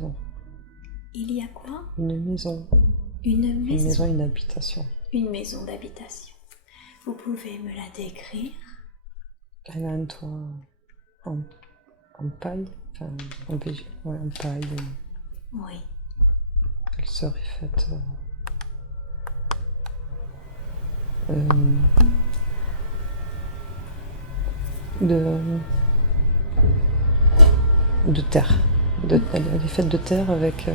maison. Il y a quoi? Une maison. Une Une maison. maison, une habitation. Une maison d'habitation. Vous pouvez me la décrire? Elle a un toit en paille, enfin en paille. Oui. Elle serait faite de terre. Elle est faite de terre avec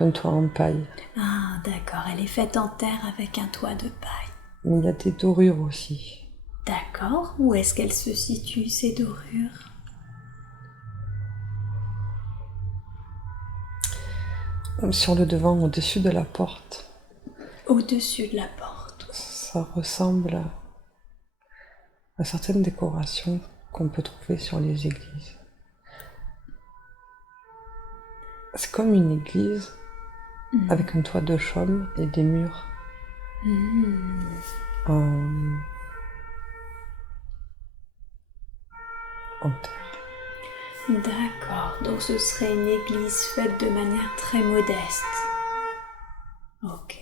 un toit en paille. Ah, d'accord. Elle est faite en terre avec un toit de paille. Mais il y a des dorures aussi. D'accord. Où est-ce qu'elles se situent, ces dorures? Sur le devant, au-dessus de la porte. Au-dessus de la porte. Ça ressemble à certaines décorations qu'on peut trouver sur les églises. C'est comme une église avec un toit de chaume et des murs en terre. D'accord. Donc ce serait une église faite de manière très modeste. Ok.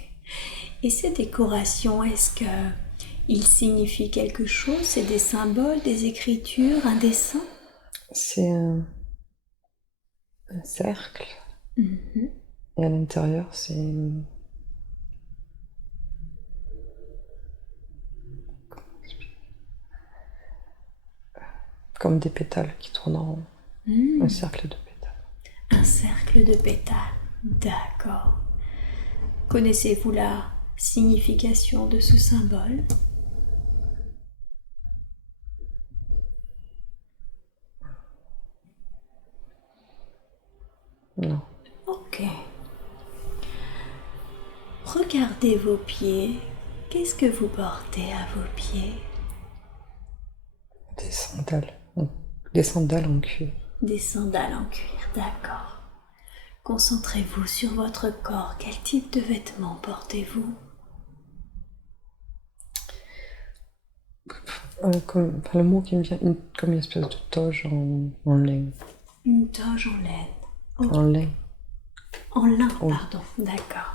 Et ces décorations, est-ce que ils signifient quelque chose? C'est des symboles, des écritures, un dessin? C'est un cercle. Et à l'intérieur, c'est comme des pétales qui tournent en rond. Un cercle de pétales. Un cercle de pétales. D'accord. Connaissez-vous la signification de ce symbole? Non. Ok. Regardez vos pieds. Qu'est-ce que vous portez à vos pieds? Des sandales. Des sandales en cuir. Des sandales en cuir, d'accord. Concentrez-vous sur votre corps. Quel type de vêtements portez-vous? Le mot qui me vient, comme une espèce de toge en laine. Une toge en laine. Ok. En lin. En lin, Oui. pardon, d'accord.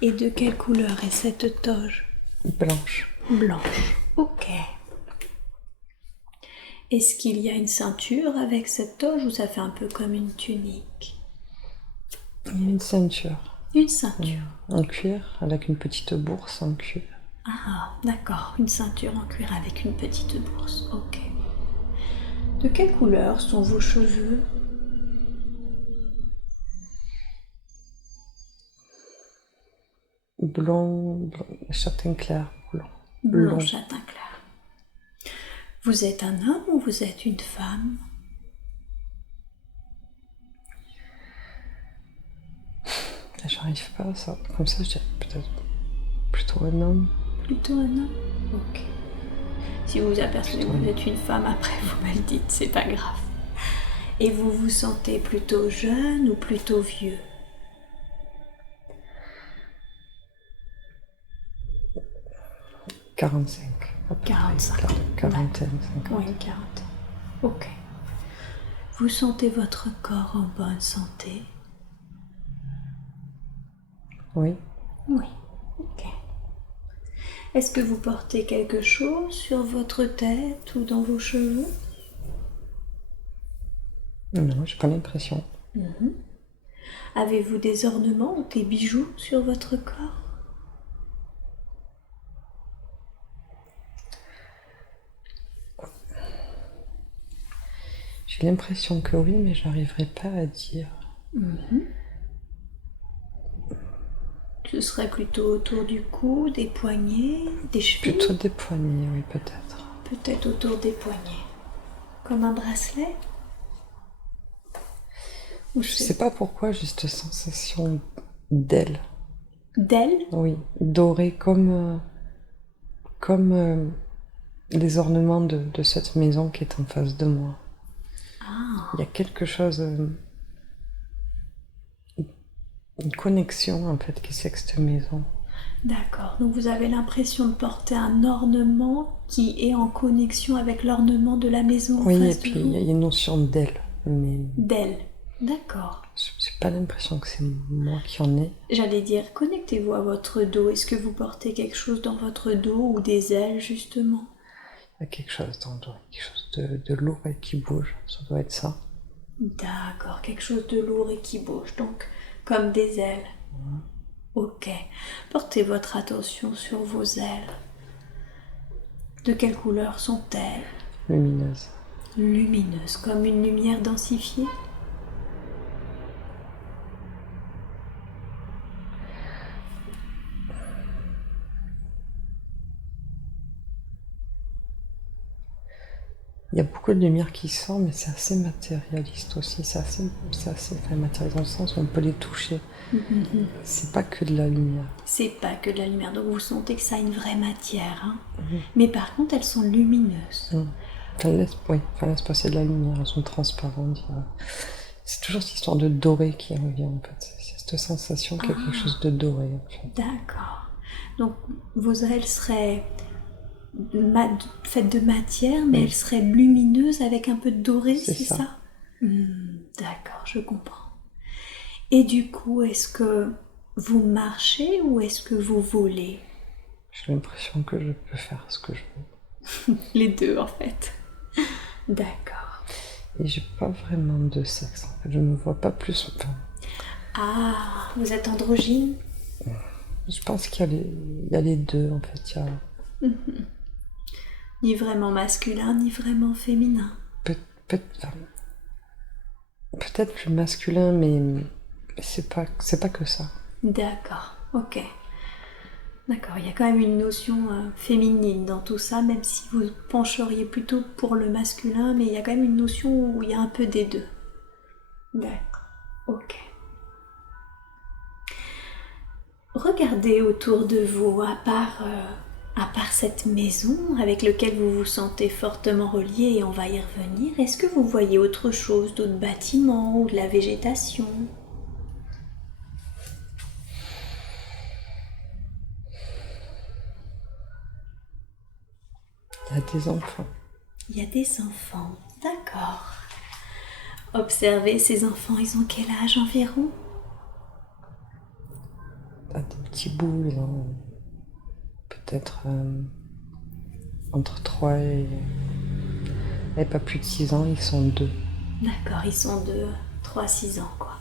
Et de quelle couleur est cette toge? Blanche. Blanche. Ok. Est-ce qu'il y a une ceinture avec cette toge ou ça fait un peu comme une tunique? Il y a une ceinture. Une ceinture. En cuir, avec une petite bourse en cuir. Ah, d'accord. Une ceinture en cuir avec une petite bourse. Ok. De quelle couleur sont vos cheveux? Blond, châtain clair, blond. Blond châtain clair. Vous êtes un homme ou vous êtes une femme? J'arrive pas à ça. Comme ça, je dirais peut-être plutôt un homme. Plutôt un homme? Ok. Si vous vous apercevez que vous êtes une femme, après vous me le dites, c'est pas grave. Et vous vous sentez plutôt jeune ou plutôt vieux? 45. 45 ans. Quarantaine, 50. Oui, une quarantaine. Ok. Vous sentez votre corps en bonne santé? Oui. Oui. Ok. Est-ce que vous portez quelque chose sur votre tête ou dans vos cheveux? Non, j'ai pas l'impression. Avez-vous des ornements ou des bijoux sur votre corps? J'ai l'impression que oui, mais j'arriverai pas à dire. Ce serait plutôt autour du cou, des poignets, des chevilles? Plutôt des poignets, oui, peut-être. Peut-être autour des poignets. Comme un bracelet? Ou Je sais pas pourquoi j'ai cette sensation d'aile. d'aile? Oui, dorée comme les ornements de cette maison qui est en face de moi. Il y a quelque chose, une connexion en fait qui c'est que cette maison. D'accord, donc vous avez l'impression de porter un ornement qui est en connexion avec l'ornement de la maison en Oui, et face puis de il y vous? a une notion d'aile. Mais D'aile. D'accord. J'ai pas l'impression que c'est moi qui en ai. J'allais dire, connectez-vous à votre dos. Est-ce que vous portez quelque chose dans votre dos ou des ailes, justement? Il y a quelque chose dans le dos, quelque chose de lourd et qui bouge. Ça doit être ça. D'accord, quelque chose de lourd et qui bouge, donc comme des ailes. Ok. Portez votre attention sur vos ailes. De quelle couleur sont-elles? Lumineuse. Lumineuses, comme une lumière densifiée? Il y a beaucoup de lumière qui sort, mais c'est assez matérialiste aussi. C'est assez enfin, matérialiste dans le sens où on peut les toucher. C'est pas que de la lumière. C'est pas que de la lumière, donc vous sentez que ça a une vraie matière. Hein. Mais par contre, elles sont lumineuses. Enfin, laisse passer de la lumière, elles sont transparentes. C'est toujours cette histoire de doré qui revient en fait. C'est cette sensation qu'il y a quelque chose de doré en fait. D'accord. Donc vos ailes seraient faites de matière, mais elles seraient lumineuses avec un peu de doré, c'est ça? D'accord, je comprends. Et du coup, est-ce que vous marchez ou est-ce que vous volez? J'ai l'impression que je peux faire ce que je veux. Les deux en fait. D'accord. Et j'ai pas vraiment de sexe en fait. Je me vois pas plus. Enfin, ah, vous êtes androgyne? Je pense qu'il y a les deux en fait. Ni vraiment masculin, ni vraiment féminin. Peut-être plus masculin, mais c'est pas que ça. D'accord, ok. D'accord, il y a quand même une notion féminine dans tout ça, même si vous pencheriez plutôt pour le masculin, mais il y a quand même une notion où il y a un peu des deux. D'accord, ok. Regardez autour de vous, à part cette maison avec laquelle vous vous sentez fortement relié, et on va y revenir, est-ce que vous voyez autre chose, d'autres bâtiments ou de la végétation? Il y a des enfants. Il y a des enfants, d'accord. Observez ces enfants, ils ont quel âge environ? Des petits bouts, ils ont peut-être entre 3 et pas plus de 6 ans, ils sont 2. D'accord, ils sont de 3-6 ans, quoi.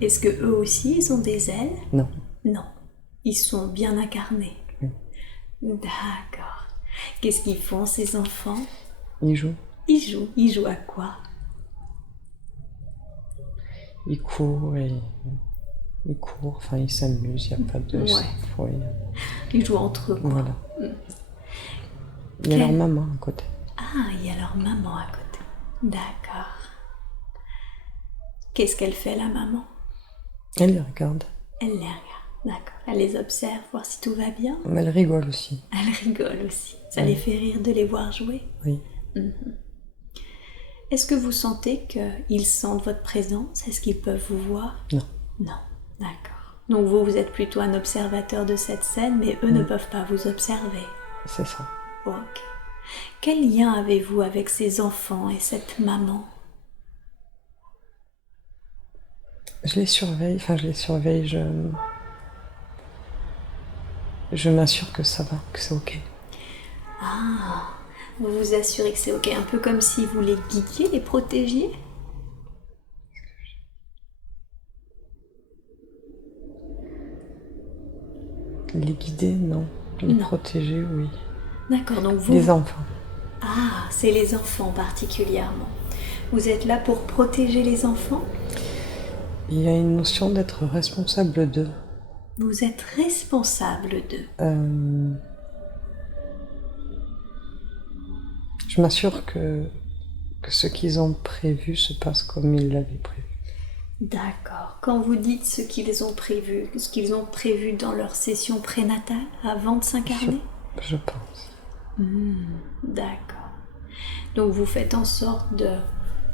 Est-ce que eux aussi, ils ont des ailes? Non. Non, ils sont bien incarnés. Oui. D'accord. Qu'est-ce qu'ils font, ces enfants? Ils jouent. Ils jouent à quoi? Ils courent enfin ils s'amusent, il n'y a pas de... Ouais. Ils jouent entre eux, quoi. Voilà. Il y a leur maman à côté. Ah, il y a leur maman à côté. D'accord. Qu'est-ce qu'elle fait, la maman? Elle les regarde. Elle les regarde, d'accord. Elle les observe, voir si tout va bien. Mais elle rigole aussi. Elle rigole aussi. Ça les fait rire de les voir jouer? Oui. Est-ce que vous sentez qu'ils sentent votre présence? Est-ce qu'ils peuvent vous voir? Non. Non, d'accord. Donc vous êtes plutôt un observateur de cette scène, mais eux ne peuvent pas vous observer. C'est ça. Ok. Quel lien avez-vous avec ces enfants et cette maman? Je les surveille, je m'assure que ça va, que c'est ok. Ah, vous vous assurez que c'est ok, un peu comme si vous les guidiez, les protégiez? Les guider, non. Les protéger, oui. D'accord, donc vous... Les enfants. Ah, c'est les enfants particulièrement. Vous êtes là pour protéger les enfants? Il y a une notion d'être responsable d'eux. Vous êtes responsable d'eux. Je m'assure que ce qu'ils ont prévu se passe comme ils l'avaient prévu. D'accord. Quand vous dites ce qu'ils ont prévu dans leur session prénatale, avant de s'incarner? Je pense. D'accord. Donc vous faites en sorte de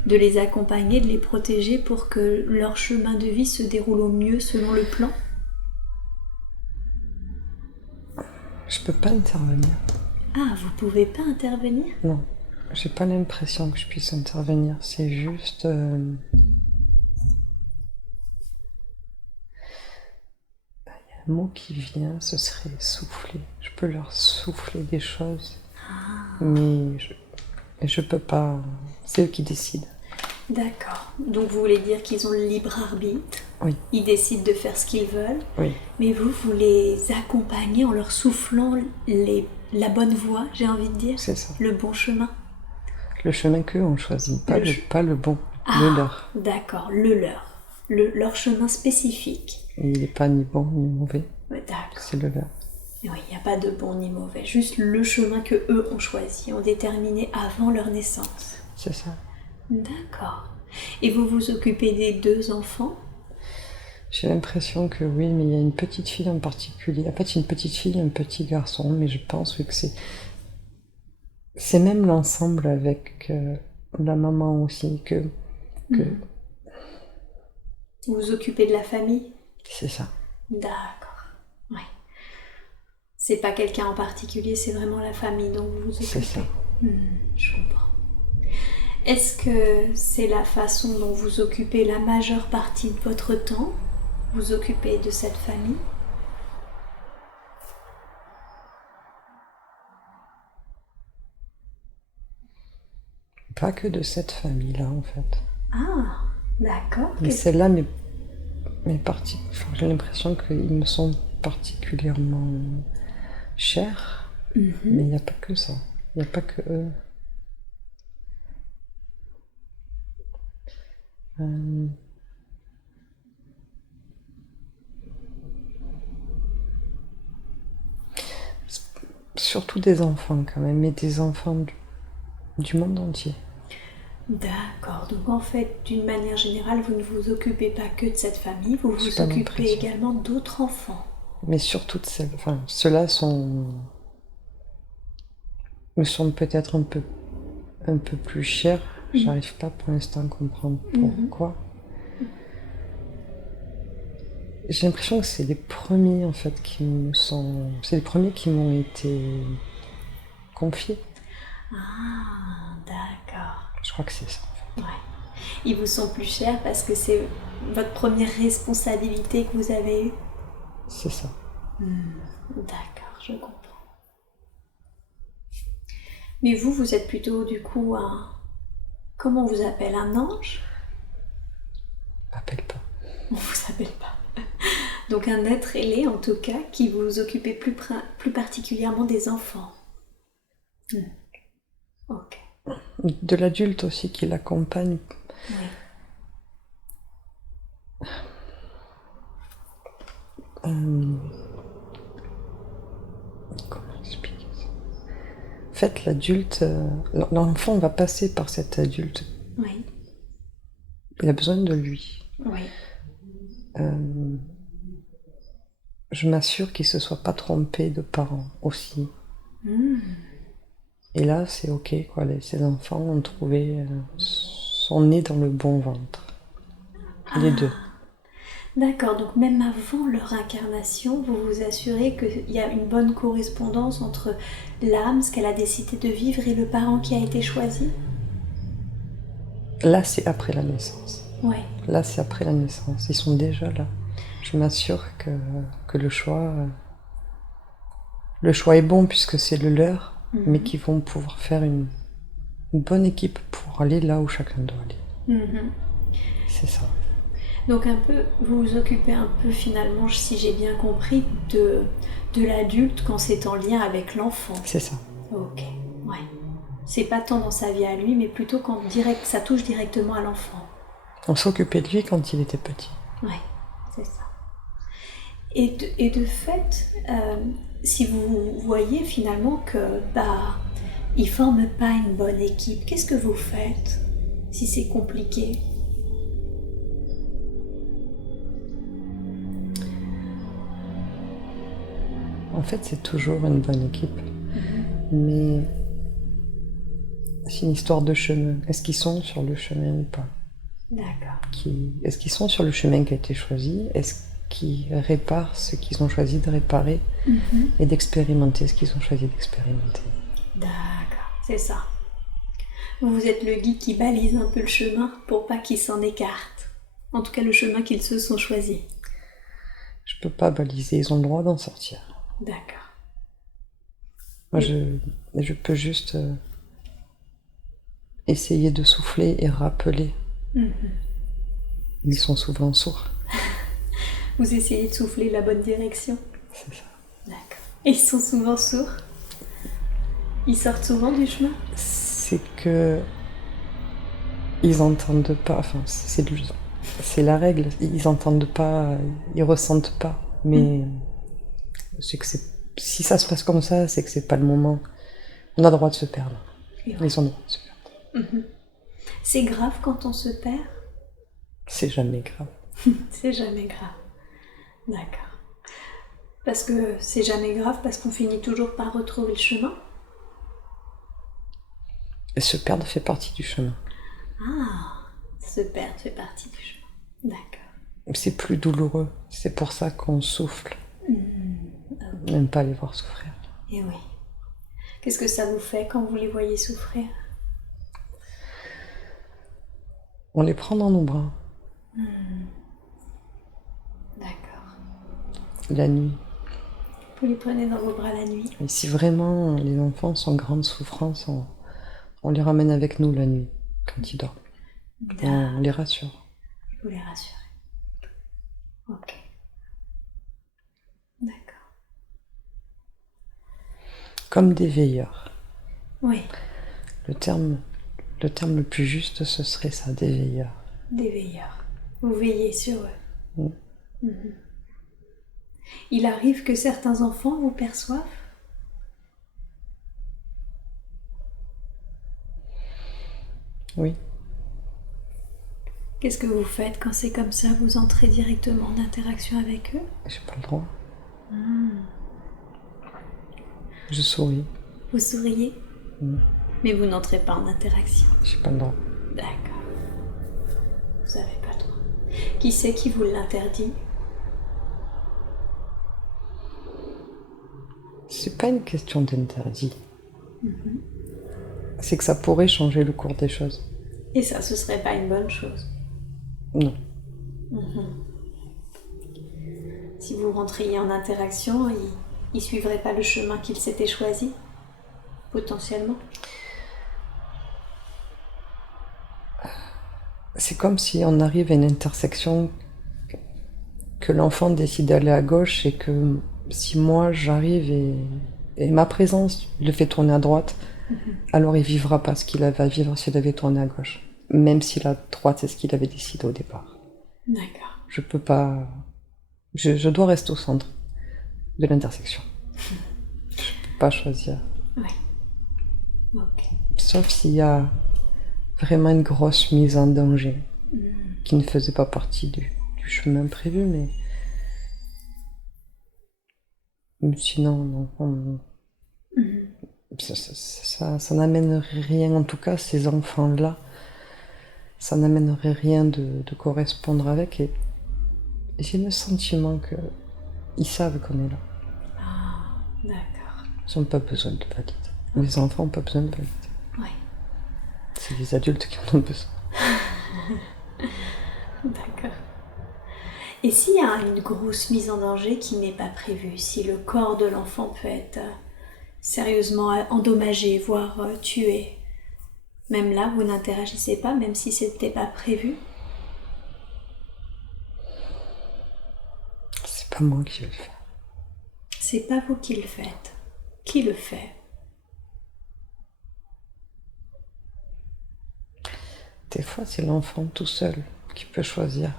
les accompagner, de les protéger pour que leur chemin de vie se déroule au mieux selon le plan? Je peux pas intervenir. Ah, vous pouvez pas intervenir? Non, j'ai pas l'impression que je puisse intervenir. C'est juste... mot qui vient, ce serait souffler. Je peux leur souffler des choses, mais je peux pas. C'est eux qui décident. D'accord. Donc vous voulez dire qu'ils ont le libre arbitre. Oui. Ils décident de faire ce qu'ils veulent. Oui. Mais vous les accompagnez en leur soufflant la bonne voie, j'ai envie de dire. C'est ça. Le bon chemin. Le chemin qu'eux ont choisi, pas le bon, le leur. D'accord, le leur. Leur chemin spécifique. Et il n'est pas ni bon ni mauvais. D'accord. C'est le leur. Oui, il n'y a pas de bon ni mauvais. Juste le chemin que eux ont choisi, ont déterminé avant leur naissance. C'est ça. D'accord. Et vous vous occupez des 2 enfants? J'ai l'impression que oui, mais il y a une petite fille en particulier. En fait, une petite fille et un petit garçon, mais je pense que c'est même l'ensemble avec la maman aussi que Vous vous occupez de la famille? c'est ça. D'accord. Ouais. C'est pas quelqu'un en particulier, c'est vraiment la famille dont vous vous occupez. C'est ça. Je comprends. Est-ce que c'est la façon dont vous occupez la majeure partie de votre temps? Vous occupez de cette famille? Pas que de cette famille-là, en fait. Ah, d'accord. Mais celle-là, j'ai l'impression qu'ils me sont particulièrement chers. Mais il n'y a pas que ça. Il n'y a pas que eux. Surtout des enfants quand même, mais des enfants du monde entier. D'accord, donc en fait, d'une manière générale, vous ne vous occupez pas que de cette famille, vous vous pas occupez l'impression. également d'autres enfants. Mais surtout ceux-là me sont peut-être un peu plus chers. J'arrive pas pour l'instant à comprendre pourquoi. J'ai l'impression que c'est les premiers en fait c'est les premiers qui m'ont été confiés. Ah, d'accord. Je crois que c'est ça en fait. Ouais. Ils vous sont plus chers parce que c'est votre première responsabilité que vous avez eue? C'est ça. D'accord, je comprends. Mais vous êtes plutôt du coup comment on vous appelle, un ange? M'appelle pas. On vous appelle pas. Donc un être ailé en tout cas qui vous occupez plus particulièrement des enfants. Ok. De l'adulte aussi qui l'accompagne. Oui. Comment expliquer ça? En fait, l'adulte, l'enfant va passer par cet adulte. Oui. Il a besoin de lui. Oui. Je m'assure qu'il ne se soit pas trompé de parents aussi. Et là, c'est ok, quoi. Ces enfants ont sont nés dans le bon ventre. Les 2. D'accord, donc même avant leur incarnation, vous vous assurez qu'il y a une bonne correspondance entre l'âme, ce qu'elle a décidé de vivre, et le parent qui a été choisi? Là, c'est après la naissance. Oui. Là, c'est après la naissance. Ils sont déjà là. Je m'assure que le choix est bon puisque c'est le leur, mais qu'ils vont pouvoir faire une bonne équipe pour aller là où chacun doit aller. C'est ça. Donc vous vous occupez un peu finalement, si j'ai bien compris, de l'adulte quand c'est en lien avec l'enfant. C'est ça. Ok, ouais. C'est pas tant dans sa vie à lui, mais plutôt quand ça touche directement à l'enfant. On s'occupait de lui quand il était petit. Ouais, c'est ça. Et de fait, si vous voyez finalement que ils forment pas une bonne équipe, qu'est-ce que vous faites si c'est compliqué? En fait, c'est toujours une bonne équipe. Mais c'est une histoire de chemin. Est-ce qu'ils sont sur le chemin ou pas? D'accord. Est-ce qu'ils sont sur le chemin qui a été choisi? Est-ce qu'ils réparent ce qu'ils ont choisi de réparer et d'expérimenter ce qu'ils ont choisi d'expérimenter? D'accord, c'est ça. Vous êtes le guide qui balise un peu le chemin pour pas qu'ils s'en écartent. En tout cas, le chemin qu'ils se sont choisis. Je peux pas baliser, ils ont le droit d'en sortir. D'accord. Moi, je peux juste essayer de souffler et rappeler. Ils sont souvent sourds. Vous essayez de souffler la bonne direction. C'est ça. D'accord. Et ils sont souvent sourds? Ils sortent souvent du chemin? C'est que ils entendent pas, enfin c'est la règle, ils entendent pas, ils ressentent pas. Mais c'est que si ça se passe comme ça, c'est que c'est pas le moment. On a le droit de se perdre. Et ouais. Ils ont le droit de se perdre. C'est grave quand on se perd? C'est jamais grave. C'est jamais grave. D'accord. Parce que c'est jamais grave parce qu'on finit toujours par retrouver le chemin? Et se perdre fait partie du chemin. Ah, se perdre fait partie du chemin. D'accord. C'est plus douloureux. C'est pour ça qu'on souffle. N'aime pas les voir souffrir. Et oui. Qu'est-ce que ça vous fait quand vous les voyez souffrir? On les prend dans nos bras. D'accord. La nuit. Vous les prenez dans vos bras la nuit? Et si vraiment les enfants sont en grande souffrance, on les ramène avec nous la nuit, quand ils dorment. On les rassure. Vous les rassurez. Ok. D'accord. Comme des veilleurs. Oui, Le terme le plus juste, ce serait ça, des veilleurs. des veilleurs. Vous veillez sur eux. Mm. Il arrive que certains enfants vous perçoivent? Oui. Qu'est-ce que vous faites quand c'est comme ça? Vous entrez directement en interaction avec eux? J'ai pas le droit. Je souris. Vous souriez? Mais vous n'entrez pas en interaction? J'ai pas le droit. D'accord. Vous n'avez pas le droit. Qui c'est qui vous l'interdit? C'est pas une question d'interdit. C'est que ça pourrait changer le cours des choses. Et ça, ce serait pas une bonne chose. Non. Si vous rentriez en interaction, il suivrait pas le chemin qu'il s'était choisi? Potentiellement? C'est comme si on arrive à une intersection, que l'enfant décide d'aller à gauche et que si moi j'arrive et ma présence le fait tourner à droite, alors il vivra pas ce qu'il va vivre s'il avait tourné à gauche. Même si la droite c'est ce qu'il avait décidé au départ. D'accord. Je peux pas... Je dois rester au centre de l'intersection. Je peux pas choisir. Oui. Ok. Sauf s'il y a vraiment une grosse mise en danger qui ne faisait pas partie du chemin prévu, mais sinon, non, ça n'amènerait rien, en tout cas ces enfants-là, ça n'amènerait rien de correspondre avec, et j'ai le sentiment qu'ils savent qu'on est là. Ah, d'accord. Ils n'ont pas besoin de valider. Les enfants n'ont pas besoin de valider. Oui. C'est les adultes qui en ont besoin. D'accord. Et s'il y a une grosse mise en danger qui n'est pas prévue, si le corps de l'enfant peut être sérieusement endommagé, voire tué, même là, vous n'interagissez pas, même si c'était pas prévu? C'est pas moi qui vais le faire. C'est pas vous qui le faites. Qui le fait? Des fois, c'est l'enfant tout seul qui peut choisir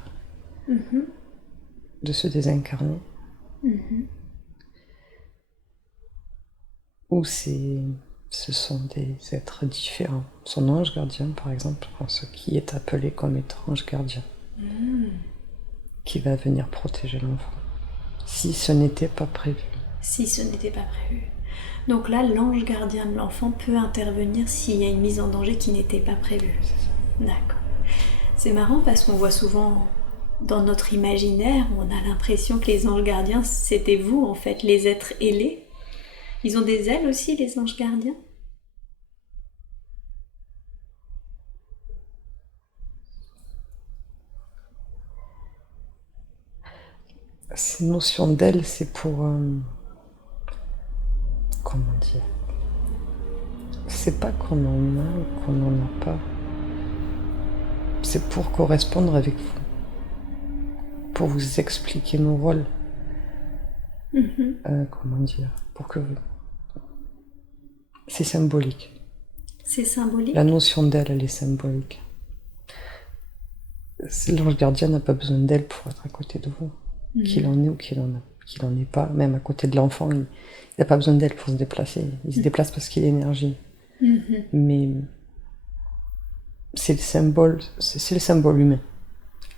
de se désincarner. Ou ce sont des êtres différents. Son ange gardien, par exemple, ce qui est appelé comme étrange gardien, qui va venir protéger l'enfant, si ce n'était pas prévu. Si ce n'était pas prévu. Donc là, l'ange gardien de l'enfant peut intervenir s'il y a une mise en danger qui n'était pas prévue. D'accord. C'est marrant parce qu'on voit souvent dans notre imaginaire, on a l'impression que les anges gardiens, c'était vous en fait, les êtres ailés. Ils ont des ailes aussi, les anges gardiens? Ces notions d'aile, c'est pour... comment dire? C'est pas qu'on en a ou qu'on n'en a pas. C'est pour correspondre avec vous. Pour vous expliquer nos rôles. Comment dire? Pour que vous... C'est symbolique. C'est symbolique. La notion d'aile, elle est symbolique. L'ange gardien n'a pas besoin d'aile pour être à côté de vous. Qu'il en ait ou qu'il en ait pas. Même à côté de l'enfant, il n'a pas besoin d'aile pour se déplacer. Il se déplace parce qu'il a l'énergie. Mais c'est le symbole humain,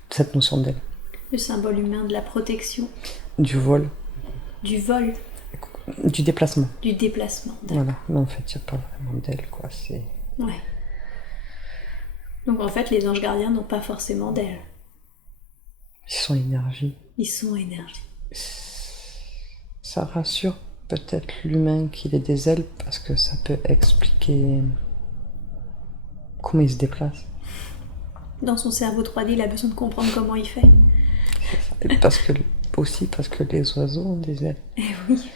cette notion d'aile. Le symbole humain de la protection. Du vol. Du vol. Du déplacement. Du déplacement. Voilà, mais en fait, il n'y a pas vraiment d'aile, quoi. C'est... Ouais. Donc en fait, les anges gardiens n'ont pas forcément d'aile. Ils sont énergie. Ils sont énergie. Ça rassure peut-être l'humain qu'il ait des ailes parce que ça peut expliquer comment il se déplace. Dans son cerveau 3D, il a besoin de comprendre comment il fait. Et parce que les oiseaux ont des ailes. Eh oui,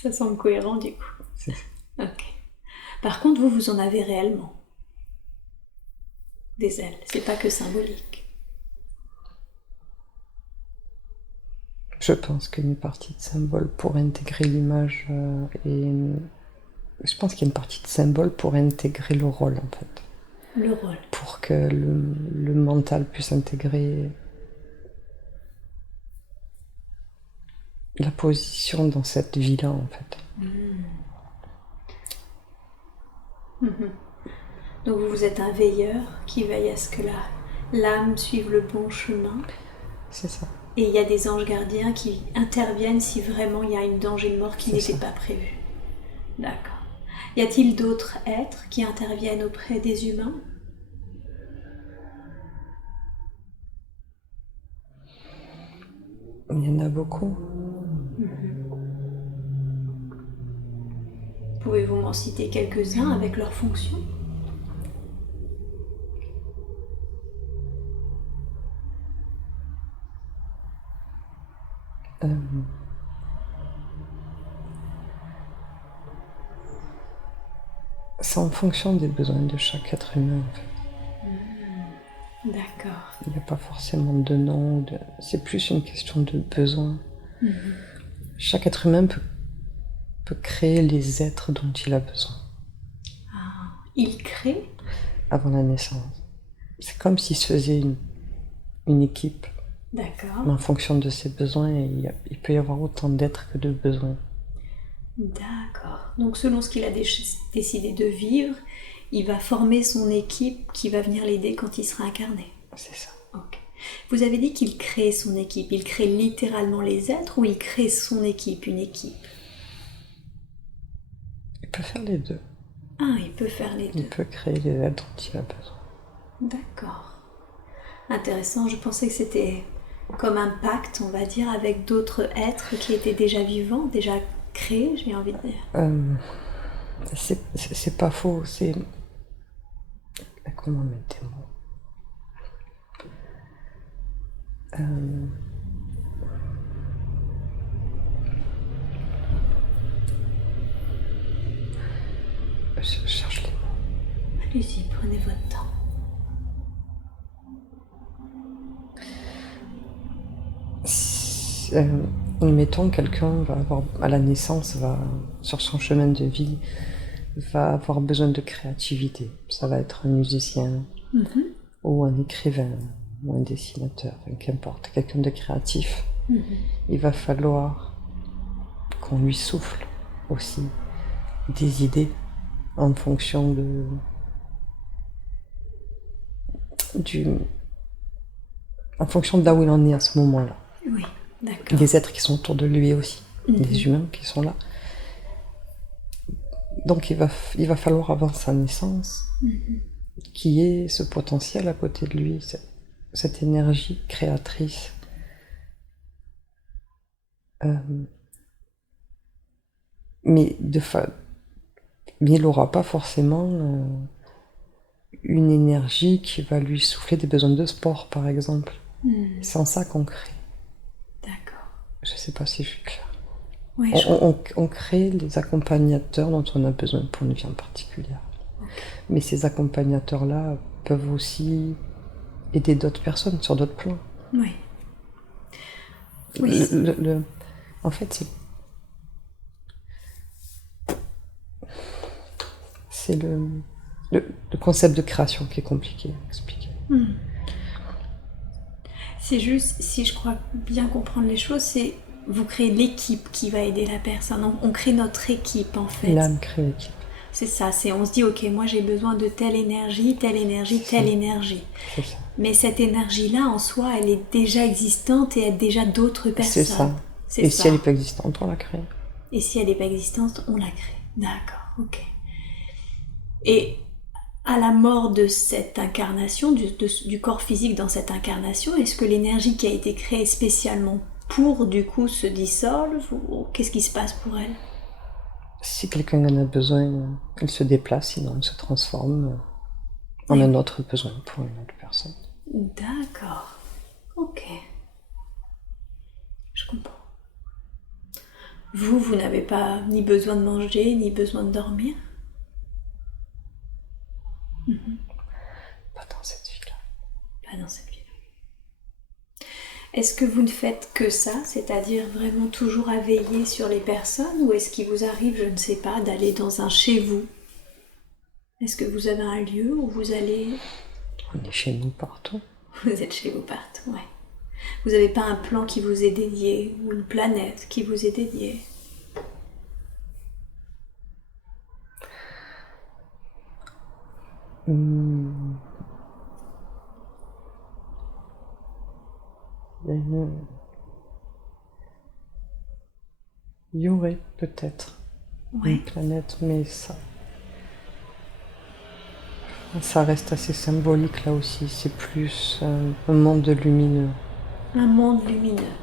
ça semble cohérent du coup. C'est ça. Ok. Par contre, vous en avez réellement des ailes. C'est pas que symbolique. Je pense qu'une partie de symbole pour intégrer l'image et je pense qu'il y a une partie de symbole pour intégrer le rôle en fait. Le rôle. Pour que le mental puisse intégrer la position dans cette vie-là en fait. Donc vous êtes un veilleur qui veille à ce que l'âme suive le bon chemin. C'est ça. Et il y a des anges gardiens qui interviennent si vraiment il y a un danger de mort qui n'était pas prévu. D'accord. Y a-t-il d'autres êtres qui interviennent auprès des humains ? Il y en a beaucoup. Pouvez-vous m'en citer quelques-uns avec leurs fonctions ? C'est en fonction des besoins de chaque être humain en fait. D'accord. Il n'y a pas forcément de nom, c'est plus une question de besoin. Chaque être humain peut créer les êtres dont il a besoin. Ah, il crée ? Avant la naissance. C'est comme s'il se faisait une équipe. D'accord. Mais en fonction de ses besoins, il peut y avoir autant d'êtres que de besoins. D'accord. Donc selon ce qu'il a décidé de vivre, il va former son équipe qui va venir l'aider quand il sera incarné. C'est ça. Ok. Vous avez dit qu'il crée son équipe. Il crée littéralement les êtres ou il crée son équipe, une équipe ? Il peut faire les deux. Ah, il peut faire les deux. Il peut créer les êtres dont il a besoin. D'accord. Intéressant. Je pensais que c'était comme un pacte, on va dire, avec d'autres êtres qui étaient déjà vivants, déjà créés, j'ai envie de dire. C'est pas faux. C'est... Comment mettre des mots ? Je cherche les mots. Allez-y, prenez votre temps. Mettons, quelqu'un va avoir, à la naissance, sur son chemin de vie, va avoir besoin de créativité. Ça va être un musicien, ou un écrivain, ou un dessinateur, enfin, qu'importe, quelqu'un de créatif. Il va falloir qu'on lui souffle aussi des idées en fonction en fonction de là où il en est à ce moment-là. Oui, d'accord. Des êtres qui sont autour de lui aussi, des humains qui sont là. Donc il va falloir avant sa naissance qu'il y ait ce potentiel à côté de lui, cette énergie créatrice. Mais il n'aura pas forcément une énergie qui va lui souffler des besoins de sport, par exemple. C'est en ça qu'on crée. D'accord. Je sais pas si je suis claire. Ouais, On crée les accompagnateurs dont on a besoin pour une vie en particulier. Mais ces accompagnateurs-là peuvent aussi aider d'autres personnes sur d'autres plans. ouais. Oui. En fait, c'est le concept de création qui est compliqué à expliquer. C'est juste, si je crois bien comprendre les choses, c'est vous créez l'équipe qui va aider la personne. On crée notre équipe en fait. L'âme crée l'équipe. C'est ça, on se dit ok, moi j'ai besoin de telle énergie, telle énergie, telle énergie. C'est ça. Mais cette énergie-là en soi, elle est déjà existante et aide déjà d'autres personnes. C'est ça. C'est et ça. si elle n'est pas existante, on la crée. Et si elle n'est pas existante, on la crée. D'accord, ok. Et à la mort de cette incarnation, du corps physique dans cette incarnation, est-ce que l'énergie qui a été créée spécialement pour, du coup, se dissolve ou qu'est-ce qui se passe pour elle? Si quelqu'un en a besoin, elle se déplace, sinon elle se transforme en un autre besoin pour une autre personne. D'accord. Ok. Je comprends. Vous n'avez pas ni besoin de manger, ni besoin de dormir? Pas dans cette vie-là. Pas dans cette vie-là. Est-ce que vous ne faites que ça, c'est-à-dire vraiment toujours à veiller sur les personnes, ou est-ce qu'il vous arrive, je ne sais pas, d'aller dans un chez vous? Est-ce que vous avez un lieu où vous allez... On est chez nous partout. Vous êtes chez vous partout, ouais. Vous n'avez pas un plan qui vous est dédié, ou une planète qui vous est dédiée? Il y aurait peut-être une planète, mais ça reste assez symbolique là aussi. C'est plus un monde lumineux. Un monde lumineux.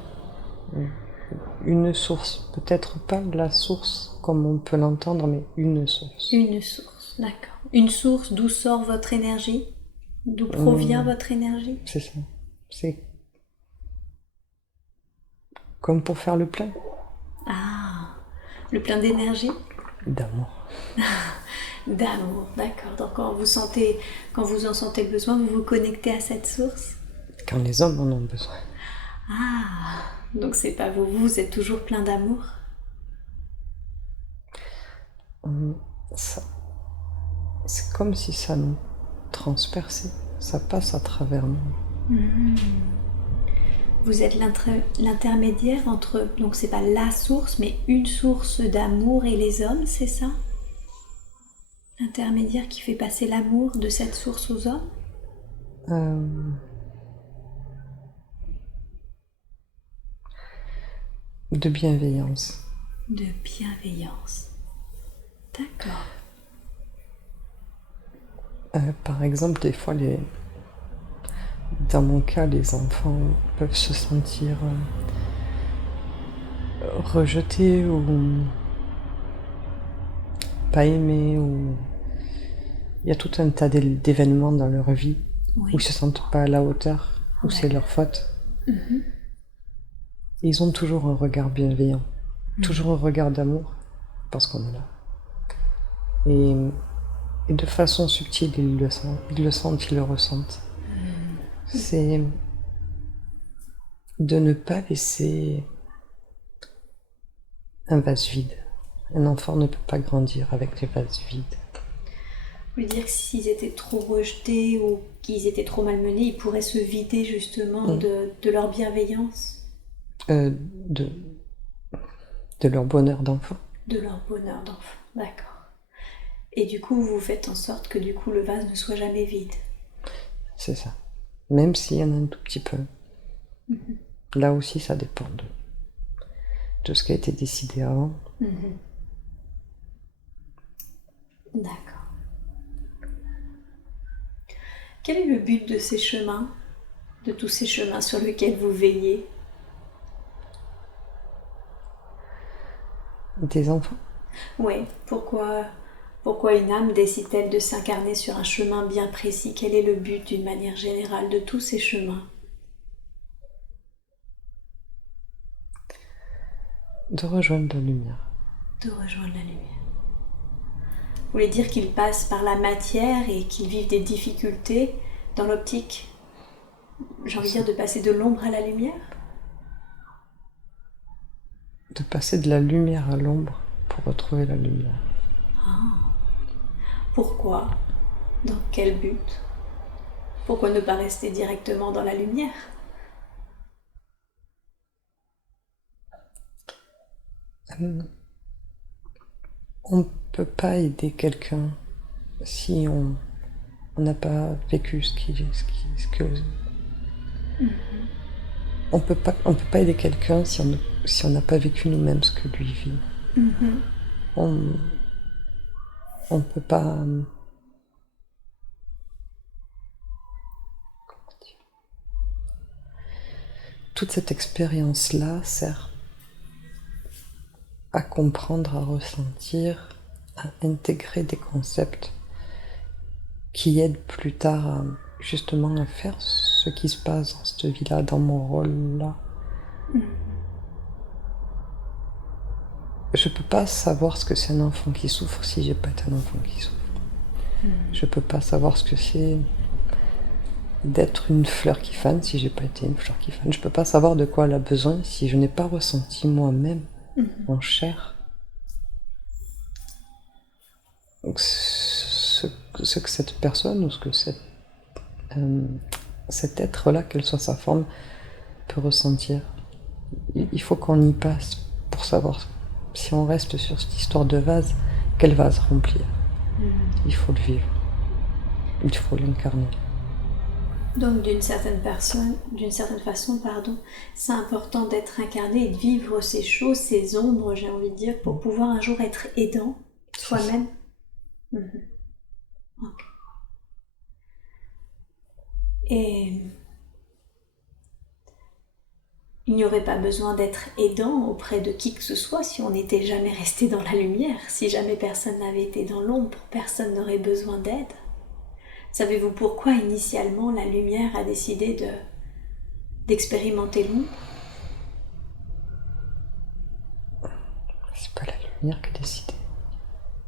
Une source, peut-être pas la source comme on peut l'entendre, mais une source. Une source, d'accord. Une source d'où sort votre énergie? D'où provient votre énergie? C'est ça. C'est comme pour faire le plein. Ah, le plein d'énergie? D'amour. D'amour, d'accord. Donc quand vous en sentez le besoin, vous vous connectez à cette source? Quand les hommes en ont besoin. Ah, donc c'est pas vous êtes toujours plein d'amour? C'est comme si ça nous transperçait. Ça passe à travers nous. Vous êtes l'intermédiaire entre, donc c'est pas la source, mais une source d'amour et les hommes, c'est ça? L'intermédiaire qui fait passer l'amour de cette source aux hommes? De bienveillance. De bienveillance. D'accord. Par exemple, des fois, dans mon cas, les enfants peuvent se sentir rejetés ou pas aimés, ou il y a tout un tas d'événements dans leur vie où ils se sentent pas à la hauteur, où c'est leur faute. Et ils ont toujours un regard bienveillant, toujours un regard d'amour, parce qu'on est là. Et de façon subtile, ils le sentent, ils le ressentent. C'est de ne pas laisser un vase vide. Un enfant ne peut pas grandir avec des vases vides. Vous voulez dire que s'ils étaient trop rejetés ou qu'ils étaient trop malmenés, ils pourraient se vider justement de leur bienveillance? De leur bonheur d'enfant. De leur bonheur d'enfant, d'accord. Et du coup, vous faites en sorte que du coup le vase ne soit jamais vide. C'est ça. Même s'il y en a un tout petit peu. Là aussi, ça dépend de ce qui a été décidé avant. D'accord. Quel est le but de ces chemins, de tous ces chemins sur lesquels vous veillez? Des enfants? Oui, pourquoi une âme décide-t-elle de s'incarner sur un chemin bien précis? Quel est le but d'une manière générale de tous ces chemins? De rejoindre la lumière. De rejoindre la lumière. Vous voulez dire qu'ils passent par la matière et qu'ils vivent des difficultés dans l'optique, j'ai envie de dire, de passer de l'ombre à la lumière? De passer de la lumière à l'ombre pour retrouver la lumière. Pourquoi? Dans quel but? Pourquoi ne pas rester directement dans la lumière? On ne peut pas aider quelqu'un si on n'a pas vécu ce que... On peut pas aider quelqu'un si on n'a pas vécu nous-mêmes ce que lui vit. On peut pas... Comment dire? Toute cette expérience-là sert à comprendre, à ressentir, à intégrer des concepts qui aident plus tard à, justement à faire ce qui se passe dans cette vie-là, dans mon rôle-là. Je peux pas savoir ce que c'est un enfant qui souffre si j'ai pas été un enfant qui souffre. Je peux pas savoir ce que c'est d'être une fleur qui fane si j'ai pas été une fleur qui fane. Je peux pas savoir de quoi elle a besoin si je n'ai pas ressenti moi-même en chair. Donc, ce que cette personne ou ce que cet être-là, quelle soit sa forme, peut ressentir. Il faut qu'on y passe pour savoir si on reste sur cette histoire de vase, quel vase remplir. Il faut le vivre. Il faut l'incarner. Donc d'une certaine façon, c'est important d'être incarné et de vivre ces choses, ces ombres, j'ai envie de dire, pour pouvoir un jour être aidant soi-même. Okay. Et il n'y aurait pas besoin d'être aidant auprès de qui que ce soit si on n'était jamais resté dans la lumière, si jamais personne n'avait été dans l'ombre, personne n'aurait besoin d'aide. Savez-vous pourquoi initialement la lumière a décidé d'expérimenter l'ombre? C'est pas la lumière qui a décidé,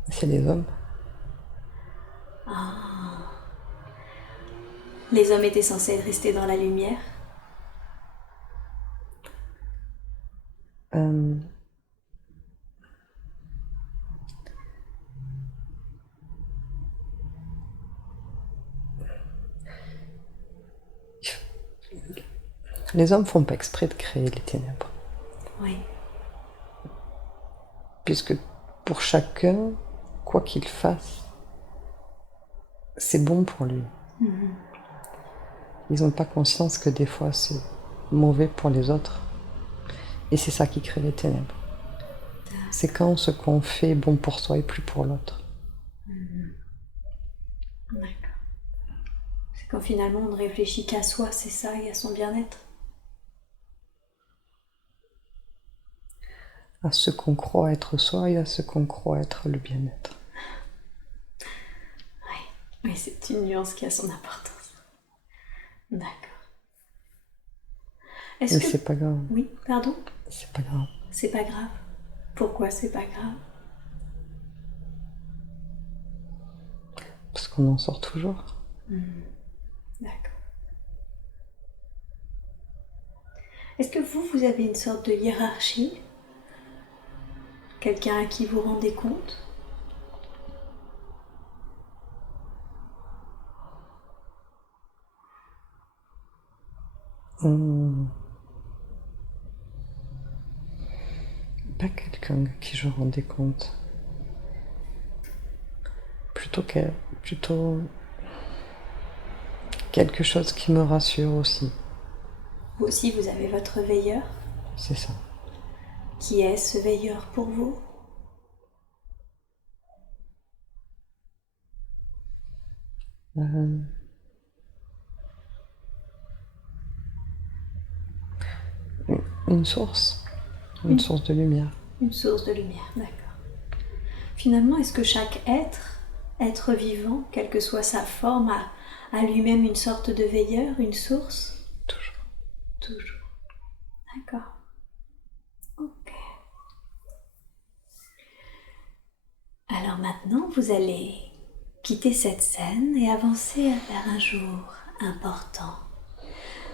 c'est les hommes. Les hommes étaient censés rester dans la lumière. Les hommes font pas exprès de créer les ténèbres. Oui. Puisque pour chacun, quoi qu'il fasse, c'est bon pour lui. Ils n'ont pas conscience que des fois c'est mauvais pour les autres. Et c'est ça qui crée les ténèbres. C'est quand ce qu'on fait est bon pour soi et plus pour l'autre. D'accord. C'est quand finalement on ne réfléchit qu'à soi, c'est ça, et à son bien-être. À ce qu'on croit être soi et à ce qu'on croit être le bien-être. Oui, c'est une nuance qui a son importance. D'accord. Mais c'est pas grave. Oui, pardon? C'est pas grave. C'est pas grave. Pourquoi c'est pas grave? Parce qu'on en sort toujours. D'accord. Est-ce que vous avez une sorte de hiérarchie? Quelqu'un à qui vous rendez compte? Pas quelqu'un à qui je rendais compte. Plutôt quelque chose qui me rassure aussi. Vous aussi, vous avez votre veilleur? C'est ça. Qui est ce veilleur pour vous? Une source. Une source de lumière. Une source de lumière, d'accord. Finalement, est-ce que chaque être vivant, quelle que soit sa forme, a lui-même une sorte de veilleur, une source? Toujours. Toujours. D'accord. Ok. maintenant, vous allez quitter cette scène et avancer vers un jour important.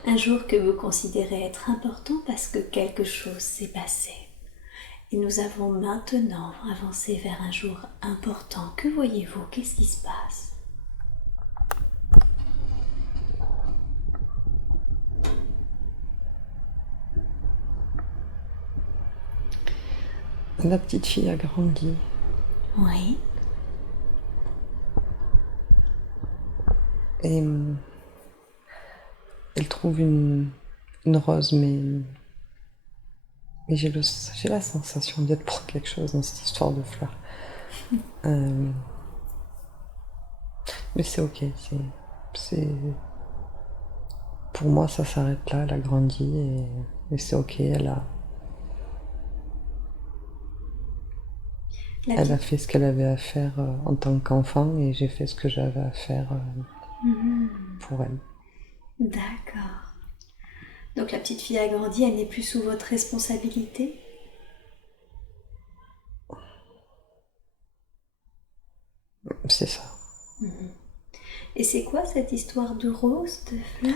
Un jour que vous considérez être important parce que quelque chose s'est passé. Et nous avons maintenant avancé vers un jour important. Que voyez-vous? Qu'est-ce qui se passe? La petite fille a grandi. Oui. Et elle trouve une rose, mais j'ai la sensation d'être pour quelque chose dans cette histoire de fleurs. Mais c'est ok. Pour moi, ça s'arrête là. Elle a grandi et c'est ok. Elle a fait ce qu'elle avait à faire en tant qu'enfant et j'ai fait ce que j'avais à faire pour elle. D'accord. Donc la petite fille a grandi, elle n'est plus sous votre responsabilité? C'est ça. Et c'est quoi cette histoire de rose, de fleurs?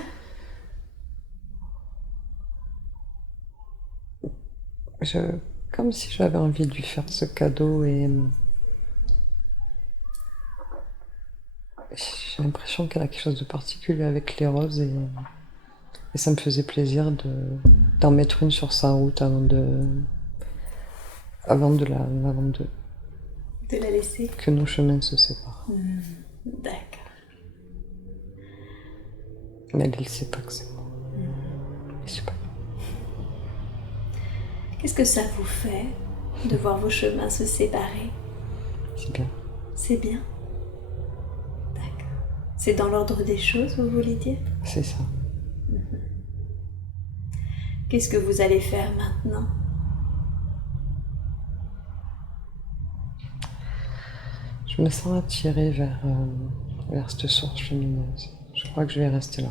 Comme si j'avais envie de lui faire ce cadeau et j'ai l'impression qu'elle a quelque chose de particulier avec les roses et ça me faisait plaisir d'en mettre une sur sa route avant de la laisser? Que nos chemins se séparent. D'accord. Mais elle ne sait pas que c'est moi. Je sais pas. Qu'est-ce que ça vous fait de voir vos chemins se séparer? C'est bien. C'est bien? D'accord. C'est dans l'ordre des choses, vous voulez dire? C'est ça. Qu'est-ce que vous allez faire maintenant? Je me sens attirée vers cette source lumineuse. Je crois que je vais rester là.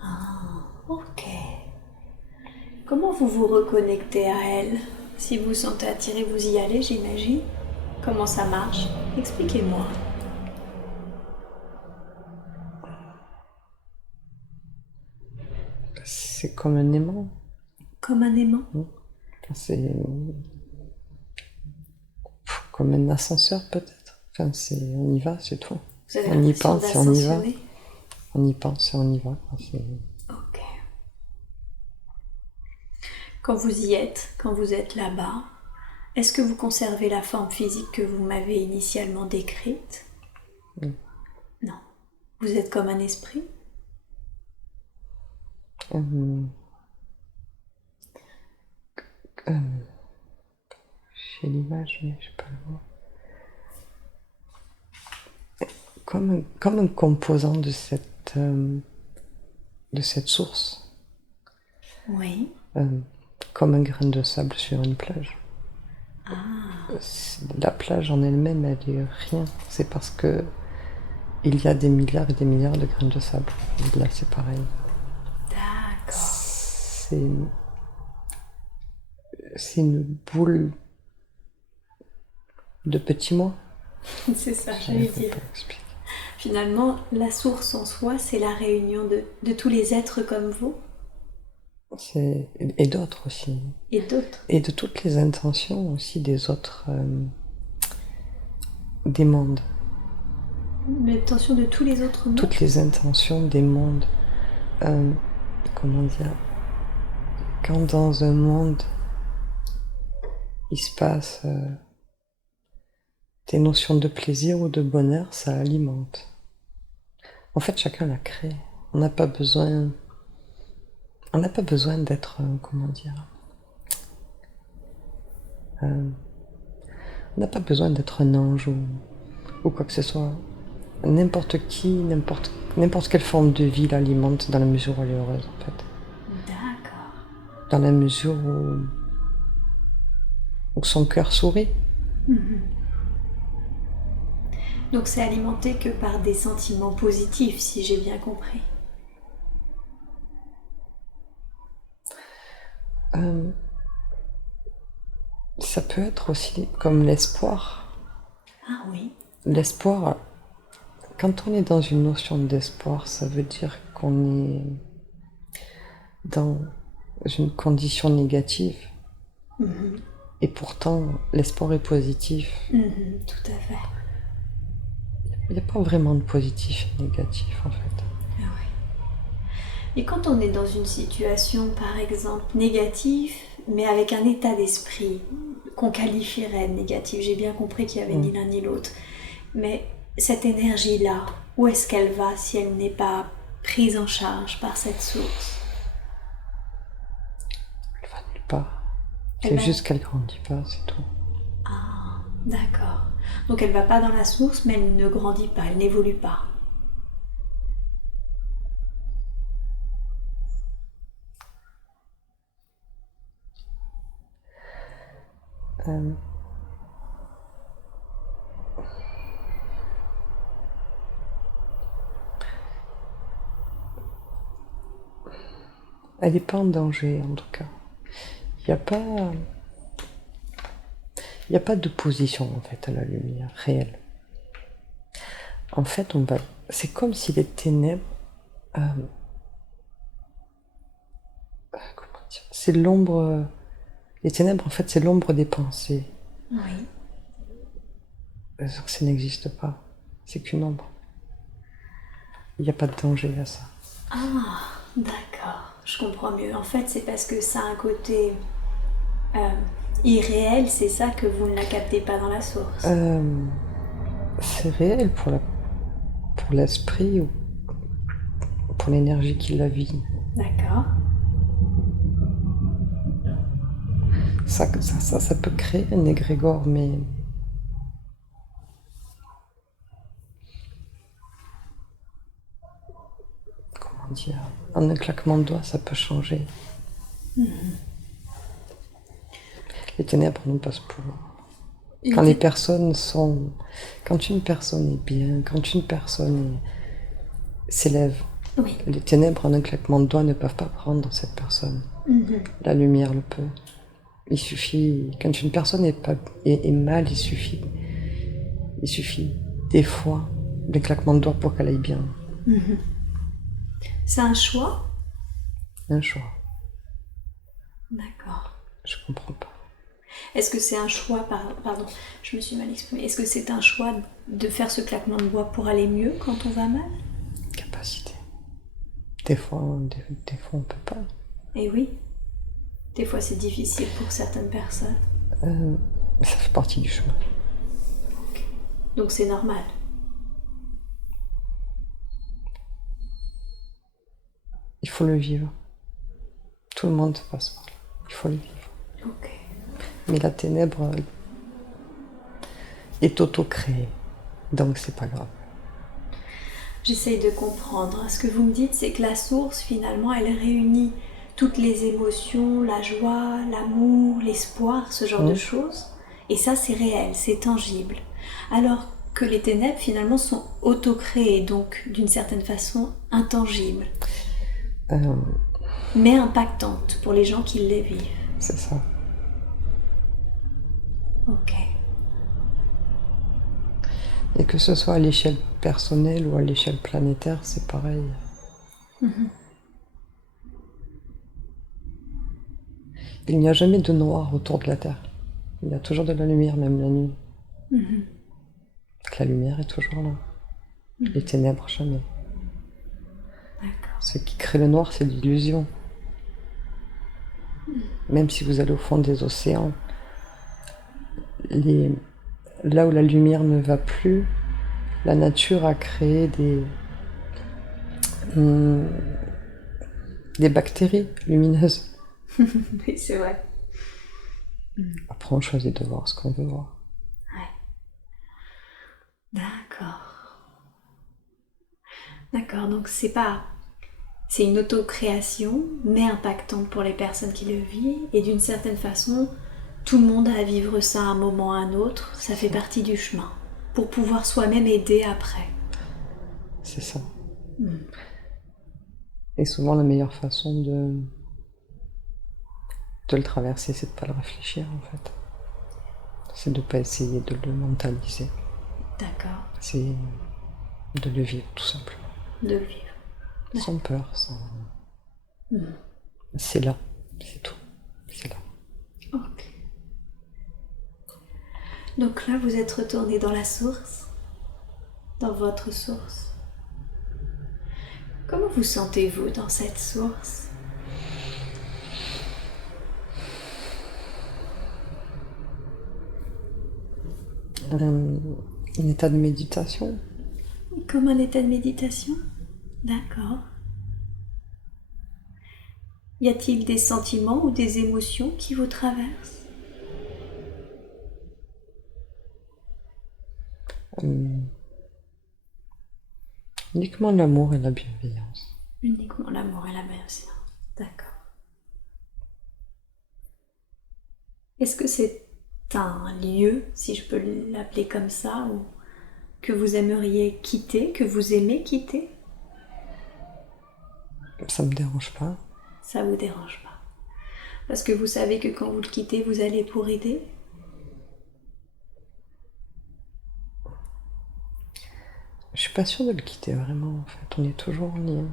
Ah, ok. Comment vous vous reconnectez à elle? Si vous vous sentez attiré, vous y allez, j'imagine. Comment ça marche? Expliquez-moi. C'est comme un aimant. Comme un aimant? C'est comme un ascenseur peut-être. Enfin, on y va, c'est tout. Vous avez On y l'impression pense et on y va. d'ascensionner? On y pense et on y va. Ok. Quand vous y êtes, quand vous êtes là-bas, est-ce que vous conservez la forme physique que vous m'avez initialement décrite? Non. Vous êtes comme un esprit? J'ai l'image, mais je sais pas le mot. Comme un composant de cette source. Oui. Comme un grain de sable sur une plage. La plage en elle-même, elle est rien. C'est parce que il y a des milliards et des milliards de grains de sable. Et là, c'est pareil. D'accord. C'est une boule de petits mois. C'est ça, j'allais dire. Finalement, la source en soi, c'est la réunion de tous les êtres comme vous. Et d'autres aussi. Et d'autres. Et de toutes les intentions aussi des autres, des mondes. L'intention de tous les autres mondes. Toutes les intentions des mondes. Comment dire? Quand dans un monde, il se passe des notions de plaisir ou de bonheur, ça alimente. En fait, chacun l'a créé. On n'a pas besoin d'être, comment dire, on n'a pas besoin d'être un ange ou quoi que ce soit. N'importe qui, n'importe quelle forme de vie l'alimente dans la mesure où elle est heureuse, en fait. D'accord. Dans la mesure où son cœur sourit. Donc c'est alimenté que par des sentiments positifs, si j'ai bien compris. Ça peut être aussi comme l'espoir. Ah oui. l'espoir, quand on est dans une notion d'espoir, ça veut dire qu'on est dans une condition négative. Et pourtant, l'espoir est positif. Tout à fait. Il n'y a pas vraiment de positif et négatif, en fait. Ah oui. Et quand on est dans une situation, par exemple, négative, mais avec un état d'esprit qu'on qualifierait de négatif, j'ai bien compris qu'il n'y avait ni l'un ni l'autre, mais cette énergie-là, où est-ce qu'elle va si elle n'est pas prise en charge par cette source? Elle va nulle part. C'est juste qu'elle grandit pas, c'est tout. Ah, d'accord. Donc elle va pas dans la source, mais elle ne grandit pas, elle n'évolue pas. Elle n'est pas en danger, en tout cas. Il n'y a pas... Il n'y a pas d'opposition, en fait, à la lumière réelle. En fait, c'est comme si les ténèbres... comment dire? C'est l'ombre... Les ténèbres, en fait, c'est l'ombre des pensées. Oui. Ça n'existe pas. C'est qu'une ombre. Il n'y a pas de danger à ça. Ah, d'accord. Je comprends mieux. En fait, c'est parce que ça a un côté irréel, c'est ça que vous ne la captez pas dans la source. C'est réel pour l'esprit ou pour l'énergie qui la vit. D'accord. Ça peut créer un égrégore, mais... Comment dire? En un claquement de doigts, ça peut changer. Les ténèbres nous passent pour... Quand une personne est bien, quand une personne s'élève, Oui. les ténèbres, en un claquement de doigts, ne peuvent pas prendre cette personne. La lumière le peut. Il suffit, quand une personne est mal, il suffit des fois des claquements de doigts pour qu'elle aille bien. C'est un choix? Un choix. D'accord. Je comprends pas. Est-ce que c'est un choix, pardon, je me suis mal exprimée, est-ce que c'est un choix de faire ce claquement de doigts pour aller mieux quand on va mal? Capacité. Des fois, on peut pas. Eh oui. Des fois, c'est difficile pour certaines personnes. Ça fait partie du chemin. Okay. Donc c'est normal. Il faut le vivre. Tout le monde passe par là. Il faut le vivre. Ok. Mais la ténèbre est auto-créée. Donc c'est pas grave. J'essaye de comprendre. Ce que vous me dites, c'est que la source, finalement, elle réunit toutes les émotions, la joie, l'amour, l'espoir, ce genre de choses. Et ça, c'est réel, c'est tangible. Alors que les ténèbres, finalement, sont auto-créées, donc d'une certaine façon intangibles. Mais impactantes pour les gens qui les vivent. C'est ça. Ok. Et que ce soit à l'échelle personnelle ou à l'échelle planétaire, c'est pareil. Il n'y a jamais de noir autour de la Terre. Il y a toujours de la lumière, même la nuit. La lumière est toujours là. Les ténèbres, jamais. D'accord. Ce qui crée le noir, c'est l'illusion. Même si vous allez au fond des océans, là où la lumière ne va plus, la nature a créé des bactéries lumineuses. Oui, c'est vrai. Après, on choisit de voir ce qu'on veut voir. Ouais. D'accord. D'accord, donc c'est une auto-création, mais impactante pour les personnes qui le vivent, et d'une certaine façon, tout le monde a à vivre ça à un moment ou à un autre, ça fait partie du chemin, pour pouvoir soi-même aider après. C'est ça. Et souvent, la meilleure façon de le traverser, c'est de ne pas le réfléchir, en fait. C'est de ne pas essayer de le mentaliser. D'accord. C'est de le vivre, tout simplement. De le vivre. Sans peur, sans... Hmm. C'est là, c'est tout. C'est là. Ok. Donc là, vous êtes retourné dans la source, dans votre source. Comment vous sentez-vous dans cette source? Un état de méditation. Comme un état de méditation? D'accord. Y a-t-il des sentiments ou des émotions qui vous traversent? Uniquement l'amour et la bienveillance. Uniquement l'amour et la bienveillance. D'accord. Est-ce que c'est un lieu, si je peux l'appeler comme ça, ou que vous aimeriez quitter, que vous aimez quitter? Ça me dérange pas. Ça vous dérange pas? Parce que vous savez que quand vous le quittez, vous allez pour aider? Je suis pas sûre de le quitter vraiment, en fait. On est toujours en lien.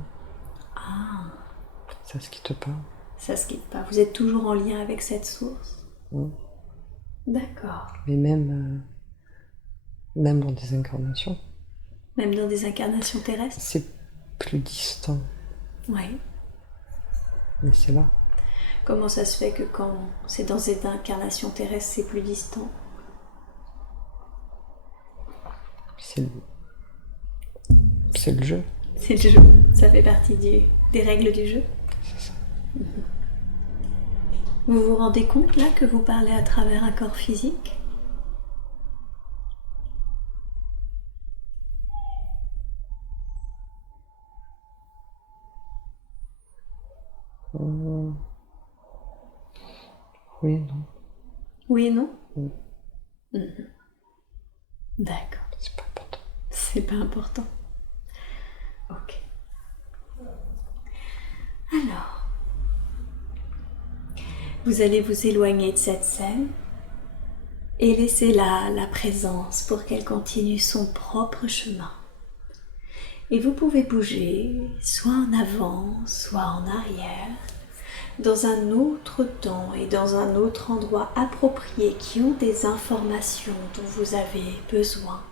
Ah, Ça se quitte pas. ça se quitte pas. Vous êtes toujours en lien avec cette source? Mm. D'accord. Mais même dans des incarnations, Même dans des incarnations terrestres? c'est plus distant. Oui. Mais c'est là. Comment ça se fait que quand c'est dans cette incarnation terrestre, c'est plus distant? C'est le jeu. C'est le jeu. Ça fait partie des règles du jeu. C'est ça. Vous vous rendez compte là que vous parlez à travers un corps physique? Oui et non. Oui et non? Mm. Mhm. D'accord. C'est pas important. C'est pas important. Ok. Alors, vous allez vous éloigner de cette scène et laisser là la présence pour qu'elle continue son propre chemin. Et vous pouvez bouger soit en avant, soit en arrière, dans un autre temps et dans un autre endroit approprié qui ont des informations dont vous avez besoin.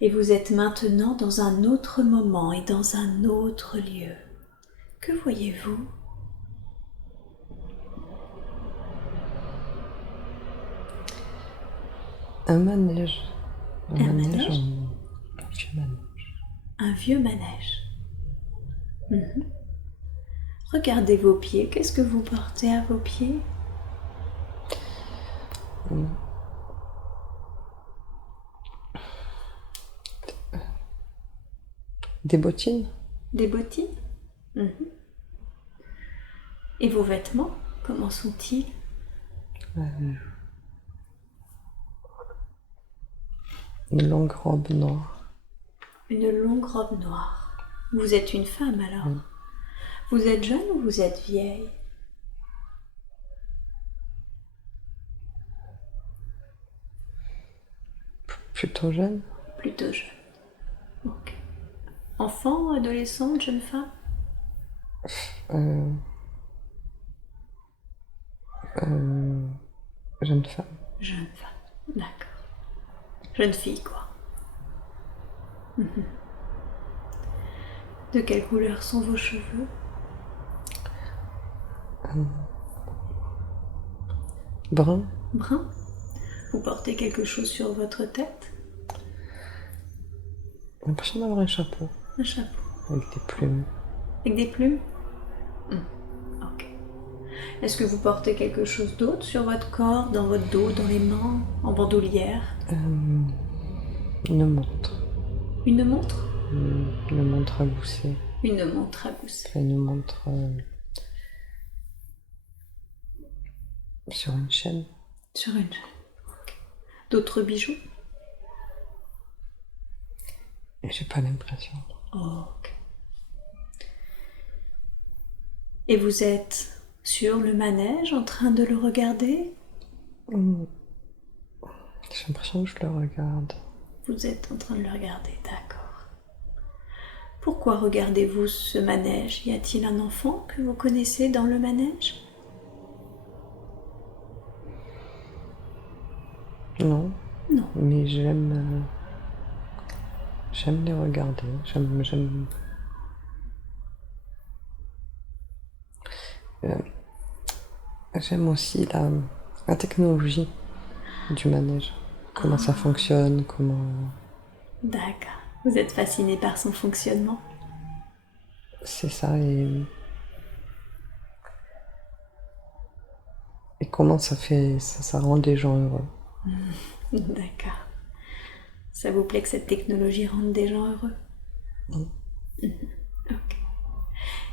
Et vous êtes maintenant dans un autre moment et dans un autre lieu. Que voyez-vous? Un manège. Un manège? Un vieux manège. Un vieux manège. Mhm. Regardez vos pieds. Qu'est-ce que vous portez à vos pieds? Des bottines. Des bottines? Mhm. Et vos vêtements, comment sont-ils? Une longue robe noire. Une longue robe noire. Vous êtes une femme alors? Oui. Vous êtes jeune ou vous êtes vieille? Plutôt jeune. Plutôt jeune. Ok. Enfant, adolescente, jeune femme? Jeune femme. Jeune femme, d'accord. Jeune fille, quoi. Mhm. De quelle couleur sont vos cheveux? Brun. Brun? Vous portez quelque chose sur votre tête? J'ai l'impression d'avoir un chapeau. Un chapeau. Avec des plumes. Avec des plumes? Ok. Est-ce que vous portez quelque chose d'autre sur votre corps, dans votre dos, dans les mains, en bandoulière? Une montre. Une montre? Une montre à gousset. Une montre à gousset. Une montre sur une chaîne. Sur une chaîne. Ok. D'autres bijoux? J'ai pas l'impression. Ok. Et vous êtes sur le manège en train de le regarder? J'ai l'impression que je le regarde. Vous êtes en train de le regarder, d'accord. Pourquoi regardez-vous ce manège? Y a-t-il un enfant que vous connaissez dans le manège? Non, Non. mais j'aime les regarder. J'aime aussi la technologie du manège. Comment ça fonctionne, comment... D'accord. Vous êtes fasciné par son fonctionnement? C'est ça, et comment ça rend les gens heureux. D'accord. Ça vous plaît que cette technologie rende des gens heureux? Ok.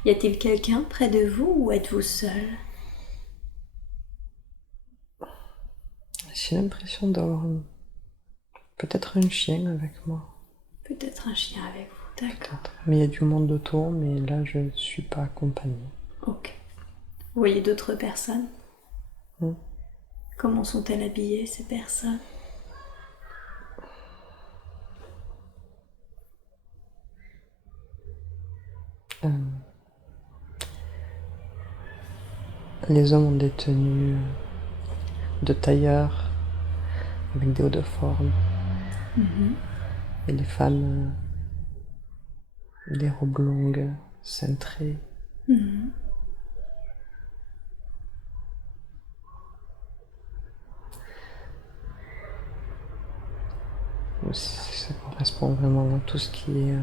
Y a-t-il quelqu'un près de vous ou êtes-vous seul? J'ai l'impression d'avoir peut-être un chien avec moi. Peut-être un chien avec vous, d'accord. Peut-être. Mais il y a du monde autour, mais là je ne suis pas accompagnée. Ok. Vous voyez d'autres personnes? Mm. Comment sont-elles habillées, ces personnes? Les hommes ont des tenues de tailleur avec des hauts de forme. Et les femmes, des robes longues, cintrées. Ça correspond vraiment à tout ce qui est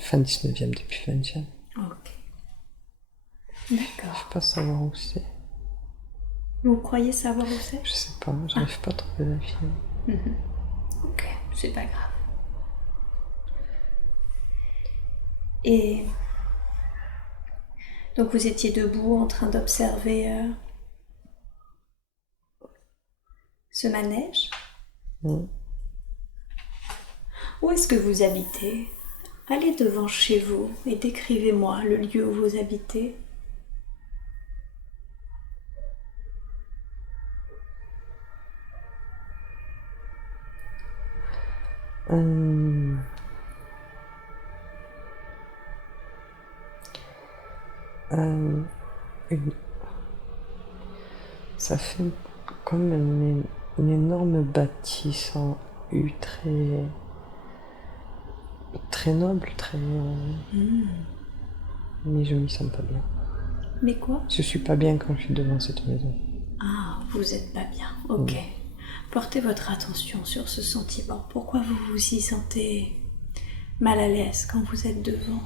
fin 19e, début 20e. Ok. Je D'accord. sais pas savoir où c'est. Vous croyez savoir où c'est? Je sais pas, j'arrive pas à trouver la fille. Ok, c'est pas grave. Et donc vous étiez debout en train d'observer ce manège? Mm. Où est-ce que vous habitez? Allez devant chez vous et décrivez-moi le lieu où vous habitez. Ça fait comme une énorme bâtisse en U très noble, mais je m'y sens pas bien. Mais quoi? Je suis pas bien quand je suis devant cette maison. Ah, vous êtes pas bien, ok. Portez votre attention sur ce sentiment. Pourquoi vous vous y sentez mal à l'aise quand vous êtes devant?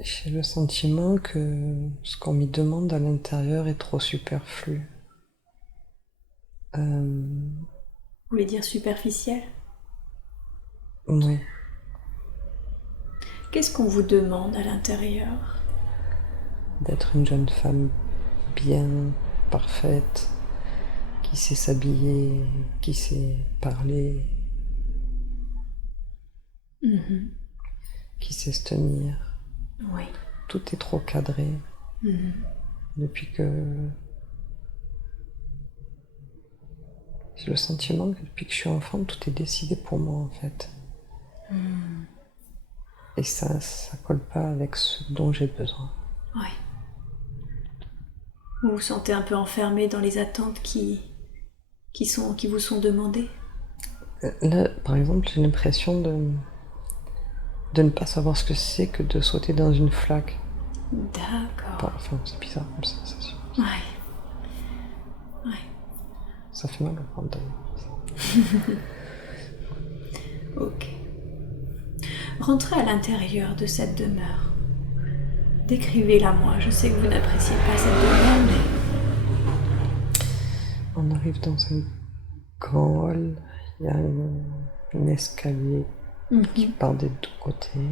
J'ai le sentiment que ce qu'on m'y demande à l'intérieur est trop superflu. Vous voulez dire superficiel? Oui. Qu'est-ce qu'on vous demande à l'intérieur? D'être une jeune femme bien, parfaite, qui sait s'habiller, qui sait parler, qui sait se tenir. Oui. Tout est trop cadré. Depuis que... J'ai le sentiment que depuis que je suis enfant, tout est décidé pour moi en fait. Et ça colle pas avec ce dont j'ai besoin. Oui. Vous vous sentez un peu enfermé dans les attentes qui vous sont demandées? Là, par exemple, j'ai l'impression de ne pas savoir ce que c'est que de sauter dans une flaque. D'accord. Enfin, c'est bizarre comme sensation. Oui. Oui. Ça fait mal au ventre d'ailleurs. Ok. Rentrez à l'intérieur de cette demeure. Décrivez-la moi. Je sais que vous n'appréciez pas cette demeure, mais... On arrive dans un grand hall. Il y a un escalier qui part des deux côtés.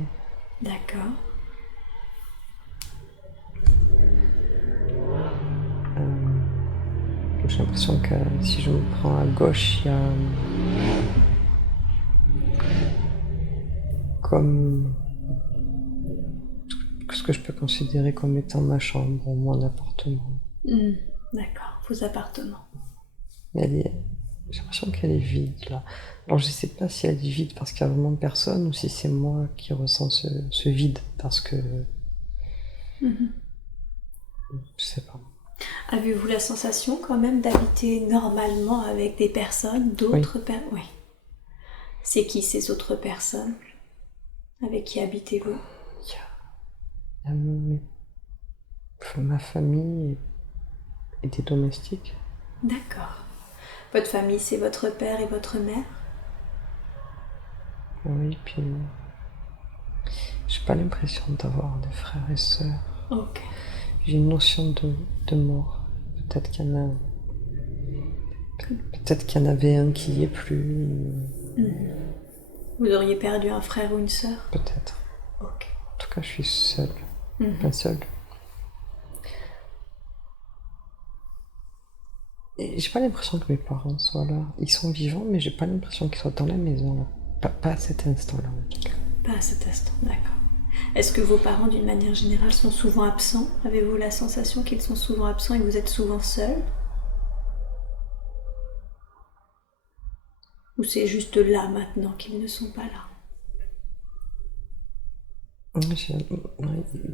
D'accord. J'ai l'impression que si je me prends à gauche, il y a comme ce que je peux considérer comme étant ma chambre ou mon appartement. D'accord, vos appartements. Mais j'ai l'impression qu'elle est vide là. Alors je sais pas si elle est vide parce qu'il y a vraiment personne ou si c'est moi qui ressens ce vide parce que je sais pas. Avez-vous la sensation quand même d'habiter normalement avec des personnes, Oui, d'autres personnes? Oui. C'est qui ces autres personnes? Avec qui habitez-vous? il y a ma famille et des domestiques. D'accord. Votre famille, c'est votre père et votre mère? Oui, puis j'ai pas l'impression d'avoir des frères et sœurs. Ok. J'ai une notion de mort. Peut-être qu'il y en a. Peut-être qu'il y en avait un qui y est plus. Vous auriez perdu un frère ou une sœur? Peut-être. Ok. En tout cas, je suis seule. Pas seule. Et j'ai pas l'impression que mes parents soient là. Ils sont vivants, mais j'ai pas l'impression qu'ils soient dans la maison là. Pas à cet instant-là en tout cas. Pas à cet instant, d'accord. Est-ce que vos parents, d'une manière générale, sont souvent absents? Avez-vous la sensation qu'ils sont souvent absents et que vous êtes souvent seul? Ou c'est juste là maintenant qu'ils ne sont pas là?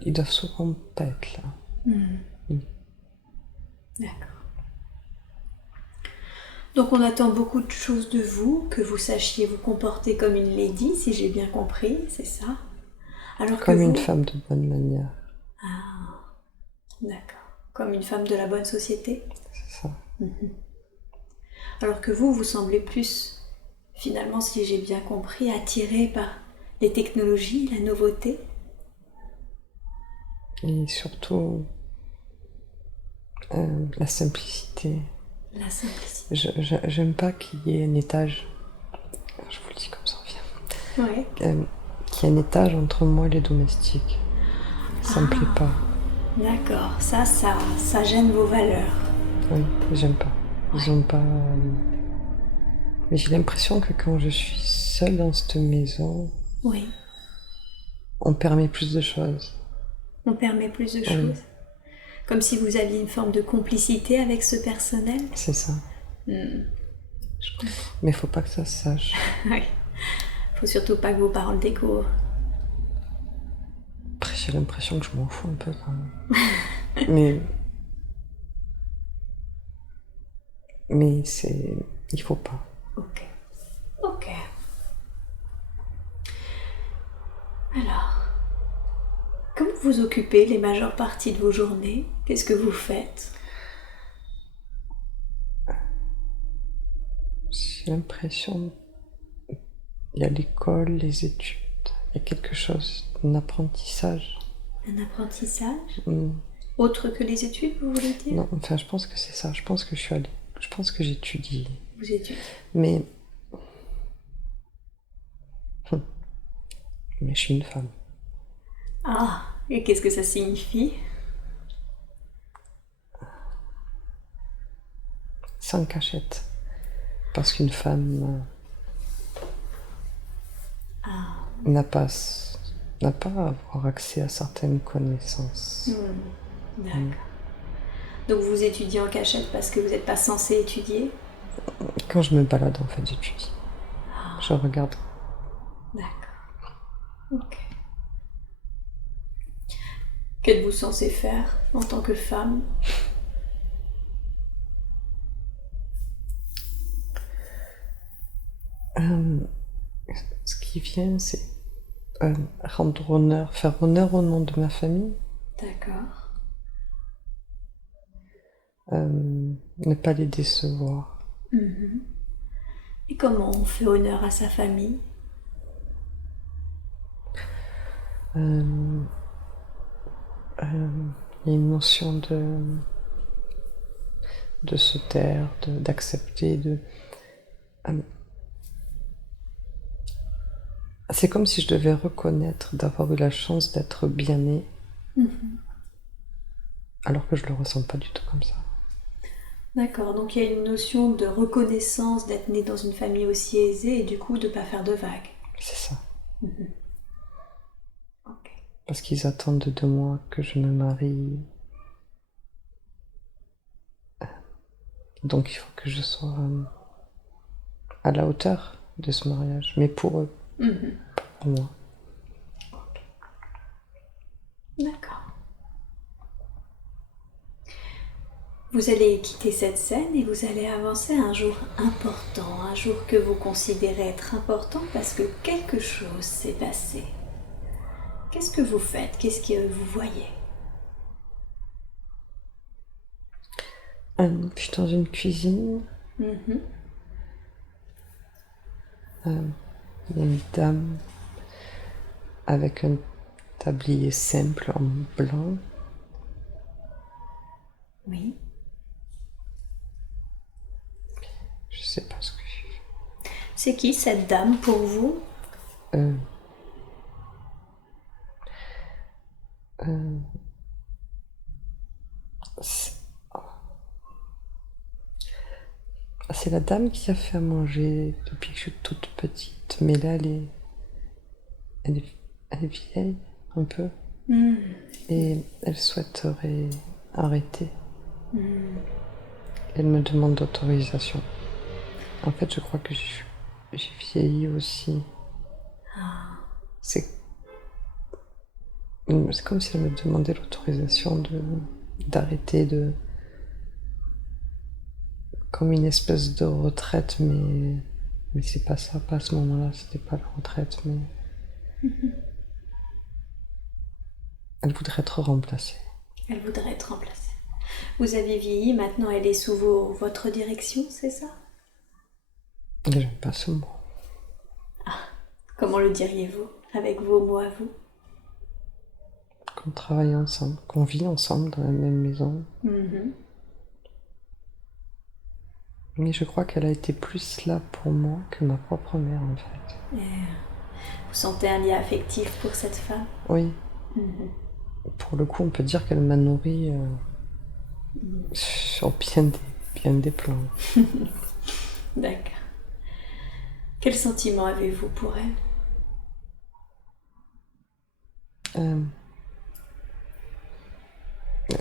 Ils doivent souvent pas être là. D'accord. Donc on attend beaucoup de choses de vous, que vous sachiez vous comporter comme une lady, si j'ai bien compris, c'est ça? Alors que Comme une vous... femme de bonne manière. D'accord. Comme une femme de la bonne société? C'est ça. Alors que vous semblez plus, finalement, si j'ai bien compris, attiré par les technologies, la nouveauté. Et surtout, la simplicité. La simplicité. J'aime pas qu'il y ait un étage. Je vous le dis comme ça, on vient. Ouais. Qu'il y ait un étage entre moi et les domestiques. Ça me plaît pas. D'accord. Ça gêne vos valeurs. Oui, j'aime pas. Ils ont pas. Mais j'ai l'impression que quand je suis seule dans cette maison, Oui. on permet plus de choses. On permet plus de Oui, choses. Comme si vous aviez une forme de complicité avec ce personnel. c'est ça. Je comprends. Mais faut pas que ça se sache. Oui. Faut surtout pas que vos parents le découvrent. Après, j'ai l'impression que je m'en fous un peu quand même. Mais c'est. Il faut pas. Ok. Ok. Alors, comment vous occupez les majeures parties de vos journées? Qu'est-ce que vous faites? J'ai l'impression. Il y a l'école, les études. Il y a quelque chose, un apprentissage. Un apprentissage? Hmm. Autre que les études, vous voulez dire? Non, enfin, je pense que c'est ça. Je pense que je suis allée. Je pense que j'étudie. Vous étudiez. Mais. Mais je suis une femme. Ah, et qu'est-ce que ça signifie? Sans cachette. Parce qu'une femme n'a pas à avoir accès à certaines connaissances. D'accord. Donc vous étudiez en cachette parce que vous n'êtes pas censé étudier? Quand je me balade, en fait, j'étudie. Je regarde. D'accord. Ok. Qu'êtes-vous censé faire en tant que femme? Ce qui vient, c'est rendre honneur, faire honneur au nom de ma famille, D'accord. ne pas les décevoir. Et comment on fait honneur à sa famille? Il y a une notion de se taire, d'accepter, c'est comme si je devais reconnaître d'avoir eu la chance d'être bien née, alors que je le ressens pas du tout comme ça. D'accord, donc il y a une notion de reconnaissance d'être né dans une famille aussi aisée et du coup de ne pas faire de vagues. C'est ça. Ok. Parce qu'ils attendent de moi que je me marie Donc il faut que je sois à la hauteur de ce mariage, mais pour eux, Mhm. pas pour moi. D'accord. Vous allez quitter cette scène et vous allez avancer à un jour important, un jour que vous considérez être important parce que quelque chose s'est passé. Qu'est-ce que vous faites? Qu'est-ce que vous voyez? Je suis dans une cuisine, Mhm. il y a une dame avec un tablier simple en blanc. Oui. Je sais pas ce que j'ai fait. C'est qui cette dame pour vous? Euh, euh, c'est c'est la dame qui a fait à manger depuis que je suis toute petite, mais là elle est, elle est vieille un peu Hmm. et elle souhaiterait arrêter. Hmm. Elle me demande d'autorisation. En fait, je crois que j'ai vieilli aussi. C'est c'est comme si elle me demandait l'autorisation d'arrêter comme une espèce de retraite, mais c'est pas ça, pas à ce moment-là, c'était pas la retraite, mais elle voudrait être remplacée. Elle voudrait être remplacée. Vous avez vieilli, maintenant elle est sous votre direction, c'est ça? Et j'aime pas ce mot. Comment le diriez-vous avec vos mots à vous? Qu'on travaille ensemble, qu'on vit ensemble dans la même maison. Mhm. Mais je crois qu'elle a été plus là pour moi que ma propre mère, en fait. Vous sentez un lien affectif pour cette femme? Oui, Mhm. pour le coup, on peut dire qu'elle m'a nourri sur bien des plans. D'accord. Quel sentiment avez-vous pour elle? Euh,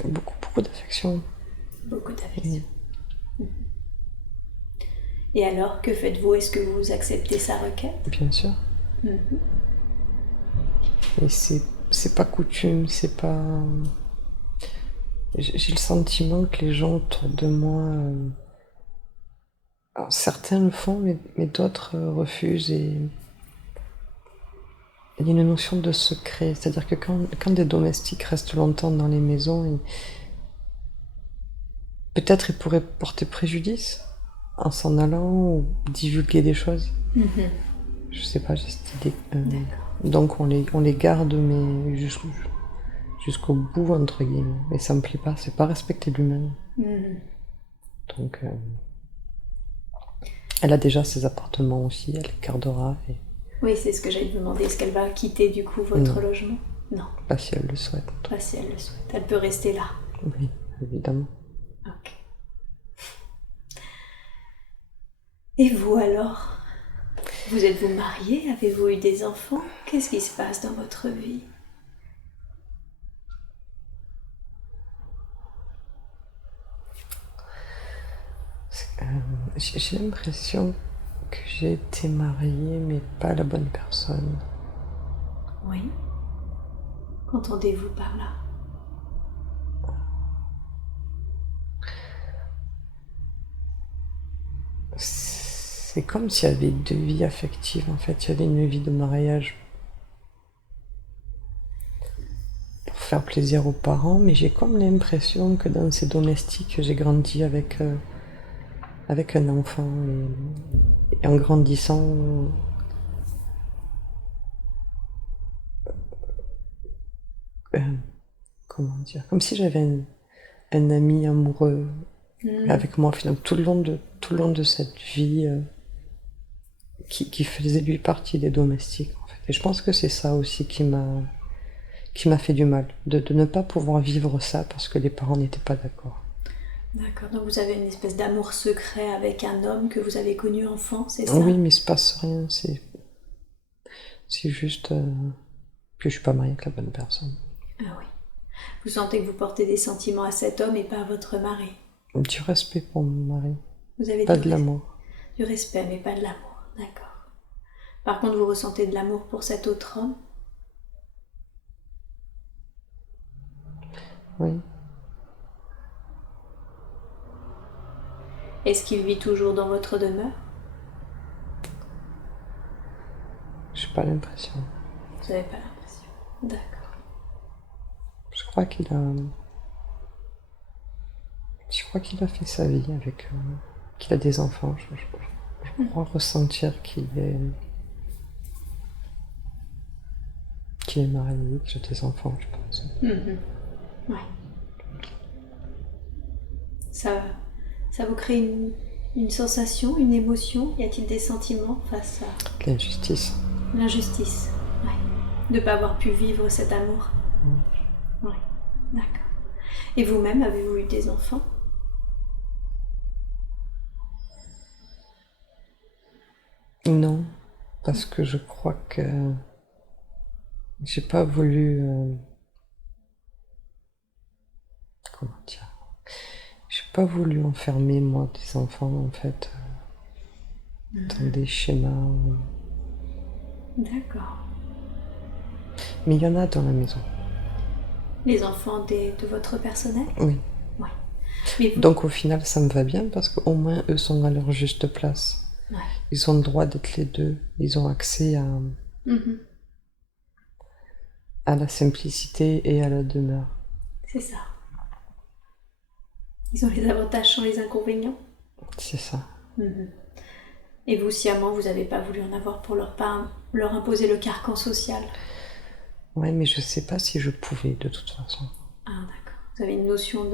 beaucoup d'affection. Beaucoup d'affection. Et alors, que faites-vous? Est-ce que vous acceptez sa requête? Bien sûr. Mhm. Et c'est pas coutume, c'est pas. J'ai le sentiment que les gens autour de moi. Alors, certains le font, mais d'autres refusent. Et il y a une notion de secret. C'est-à-dire que quand des domestiques restent longtemps dans les maisons, peut-être ils pourraient porter préjudice en s'en allant ou divulguer des choses. Mhm. Je sais pas, j'ai cette idée. D'accord. Donc on les garde, mais jusqu'au bout, entre guillemets. Et ça me plaît pas, c'est pas respecter l'humain. Mhm. Donc elle a déjà ses appartements aussi, elle les gardera. Et Oui, c'est ce que j'allais vous demander. Est-ce qu'elle va quitter du coup votre Non. logement? Non, pas si elle le souhaite. pas si elle le souhaite. Elle peut rester là. Oui, évidemment. Ok. Et vous alors? Vous êtes-vous marié? Avez-vous eu des enfants? Qu'est-ce qui se passe dans votre vie? J'ai l'impression que j'ai été mariée, mais pas la bonne personne. Oui. Qu'entendez-vous par là? C'est comme s'il y avait deux vies affectives, en fait. Il y avait une vie de mariage pour faire plaisir aux parents, mais j'ai comme l'impression que dans ces domestiques, j'ai grandi avec un enfant. Et en grandissant, euh, comment dire, comme si j'avais un ami amoureux avec moi, finalement, tout le long de cette vie qui faisait lui partie des domestiques, en fait. Et je pense que c'est ça aussi qui m'a fait du mal, de ne pas pouvoir vivre ça parce que les parents n'étaient pas d'accord. D'accord, donc vous avez une espèce d'amour secret avec un homme que vous avez connu enfant, c'est ça? Oui, mais il se passe rien, c'est juste que je suis pas mariée avec la bonne personne. Ah oui. Vous sentez que vous portez des sentiments à cet homme et pas à votre mari? Du respect pour mon mari, Vous avez pas de l'amour. Du respect, mais pas de l'amour. D'accord. Par contre, vous ressentez de l'amour pour cet autre homme? Oui, Est-ce qu'il vit toujours dans votre demeure? j'ai pas l'impression. Vous n'avez pas l'impression. D'accord. Je crois qu'il a fait sa vie avec, qu'il a des enfants. Je crois ressentir qu'il est marié, qu'il a des enfants, je pense. Ouais. Ça vous crée une sensation, une émotion? Y a-t-il des sentiments face à L'injustice. l'injustice? Ouais. De ne pas avoir pu vivre cet amour? Oui. D'accord. Et vous-même, avez-vous eu des enfants? Non, parce que je crois que j'ai pas voulu. Comment dire? J'ai pas voulu enfermer, moi, des enfants, en fait, dans des schémas. D'accord. Mais il y en a dans la maison. Les enfants de votre personnel? Oui. Ouais. Mais vous... Donc au final, ça me va bien parce qu'au moins, eux sont à leur juste place. Ouais. Ils ont le droit d'être les deux. Ils ont accès à la simplicité et à la demeure. C'est ça. Ils ont les avantages sans les inconvénients. C'est ça. Et vous, sciemment, vous n'avez pas voulu en avoir pour leur imposer le carcan social? Ouais, mais je sais pas si je pouvais de toute façon. Ah, d'accord. Vous avez une notion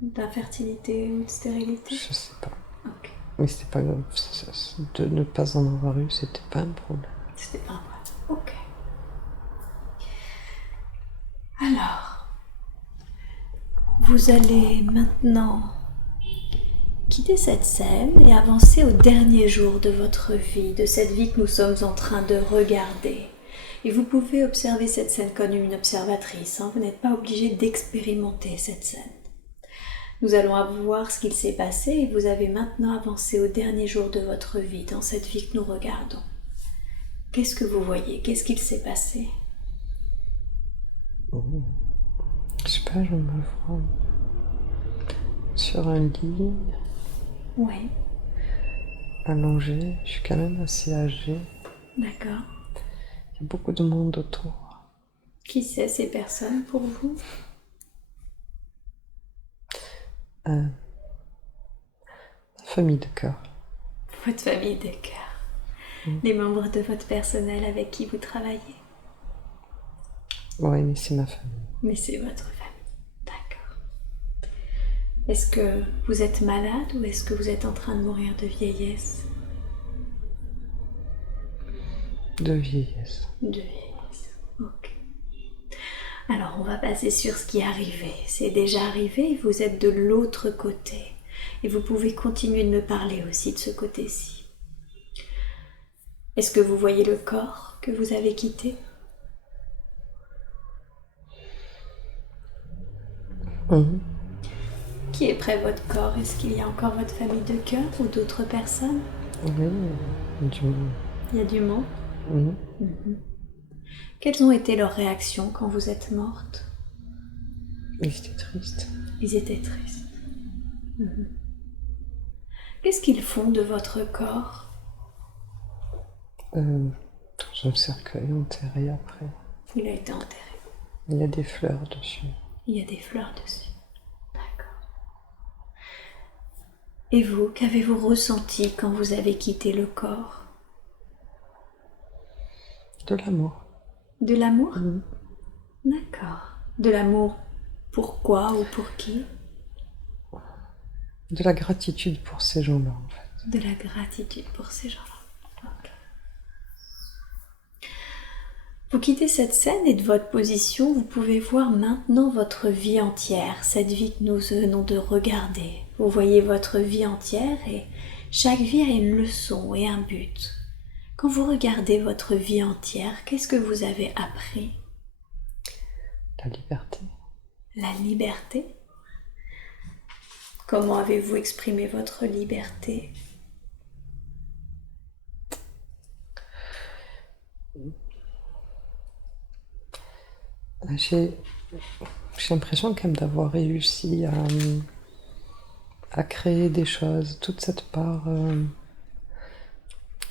d'infertilité ou de stérilité? Je sais pas. Ok. Mais c'était pas grave. De ne pas en avoir eu, c'était pas un problème. C'était pas un problème. Ok. Alors, vous allez maintenant quitter cette scène et avancer au dernier jour de votre vie, de cette vie que nous sommes en train de regarder. Et vous pouvez observer cette scène comme une observatrice, hein. Vous n'êtes pas obligé d'expérimenter cette scène. Nous allons voir ce qu'il s'est passé et vous avez maintenant avancé au dernier jour de votre vie, dans cette vie que nous regardons. Qu'est-ce que vous voyez? Qu'est-ce qu'il s'est passé? Je sais pas, je me vois sur un lit, Oui. allongé. Je suis quand même assez âgée. D'accord. Il y a beaucoup de monde autour. Qui c'est ces personnes pour vous? Ma famille de cœur. Votre famille de cœur. Les membres de votre personnel avec qui vous travaillez? Oui, mais c'est ma famille. Mais c'est votre famille. D'accord. Est-ce que vous êtes malade ou est-ce que vous êtes en train de mourir de vieillesse? De vieillesse. De vieillesse. Ok. Alors, on va passer sur ce qui est arrivé. C'est déjà arrivé, vous êtes de l'autre côté. Et vous pouvez continuer de me parler aussi de ce côté-ci. Est-ce que vous voyez le corps que vous avez quitté? Qui est près de votre corps? Est-ce qu'il y a encore votre famille de cœur ou d'autres personnes? Oui, du monde. Il y a du monde. Quelles ont été leurs réactions quand vous êtes morte? Ils étaient tristes. Ils étaient tristes. Qu'est-ce qu'ils font de votre corps? Dans un cercueil enterré après. Il a été enterré. Il y a des fleurs dessus. Il y a des fleurs dessus. D'accord. Et vous, qu'avez-vous ressenti quand vous avez quitté le corps? De l'amour. De l'amour? D'accord. De l'amour pourquoi ou pour qui? De la gratitude pour ces gens-là, en fait. De la gratitude pour ces gens-là. Ok. Vous quittez cette scène et de votre position, vous pouvez voir maintenant votre vie entière, cette vie que nous venons de regarder. Vous voyez votre vie entière et chaque vie a une leçon et un but. Quand vous regardez votre vie entière, qu'est-ce que vous avez appris? La liberté. La liberté? Comment avez-vous exprimé votre liberté? J'ai l'impression quand même d'avoir réussi à créer des choses, toute cette part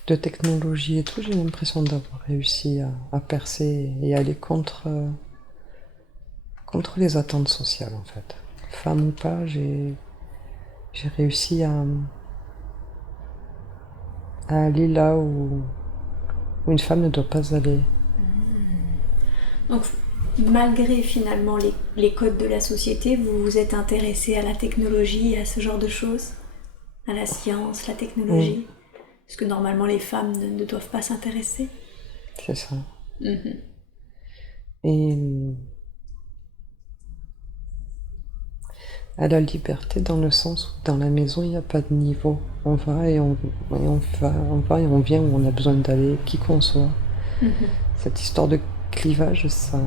de technologie et tout, j'ai l'impression d'avoir réussi à percer et aller contre les attentes sociales en fait. Femme ou pas, j'ai réussi à aller là où une femme ne doit pas aller. Donc, malgré finalement les codes de la société, vous vous êtes intéressé à la technologie et à ce genre de choses? À la science, la technologie? Parce que normalement les femmes ne doivent pas s'intéresser. C'est ça. Et à la liberté dans le sens où dans la maison il n'y a pas de niveau. On va et on va et on vient où on a besoin d'aller, qui qu'on soit. Cette histoire de clivage, ça,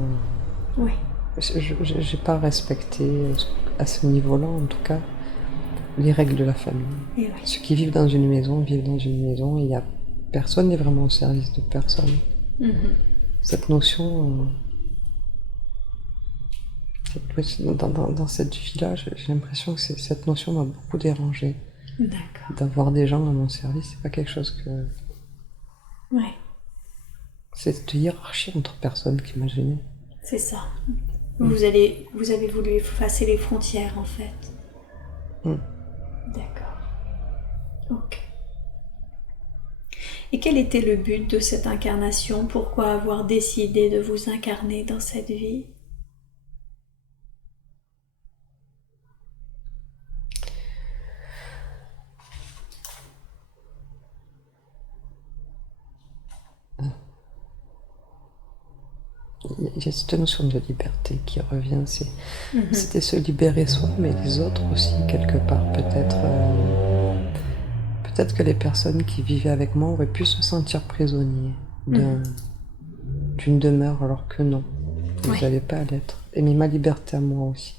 Oui. j'ai pas respecté à ce niveau-là en tout cas les règles de la famille. Et oui. Ceux qui vivent dans une maison vivent dans une maison et il y a personne n'est vraiment au service de personne. Cette notion dans cette vie-là, j'ai l'impression que cette notion m'a beaucoup dérangée. D'accord. D'avoir des gens à mon service, c'est pas quelque chose que... Ouais. C'est cette hiérarchie entre personnes qui m'a gênée. C'est ça. Vous avez voulu effacer les frontières en fait. D'accord. Ok. Et quel était le but de cette incarnation? Pourquoi avoir décidé de vous incarner dans cette vie? Il y a cette notion de liberté qui revient, c'était se libérer soi, mais les autres aussi, quelque part. Peut-être que les personnes qui vivaient avec moi auraient pu se sentir prisonniers d'une demeure, alors que non, ils n'avaient pas à l'être. Et mais ma liberté à moi aussi.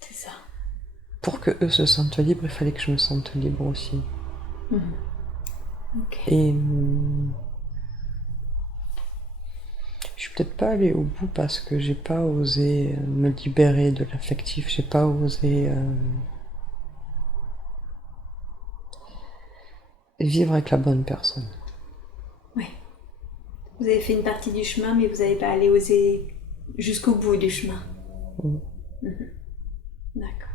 C'est ça. Pour que eux se sentent libres, il fallait que je me sente libre aussi. Ok. Et je suis peut-être pas allée au bout parce que j'ai pas osé me libérer de l'affectif, j'ai pas osé vivre avec la bonne personne. Oui. Vous avez fait une partie du chemin, mais vous n'avez pas allé oser jusqu'au bout du chemin. D'accord.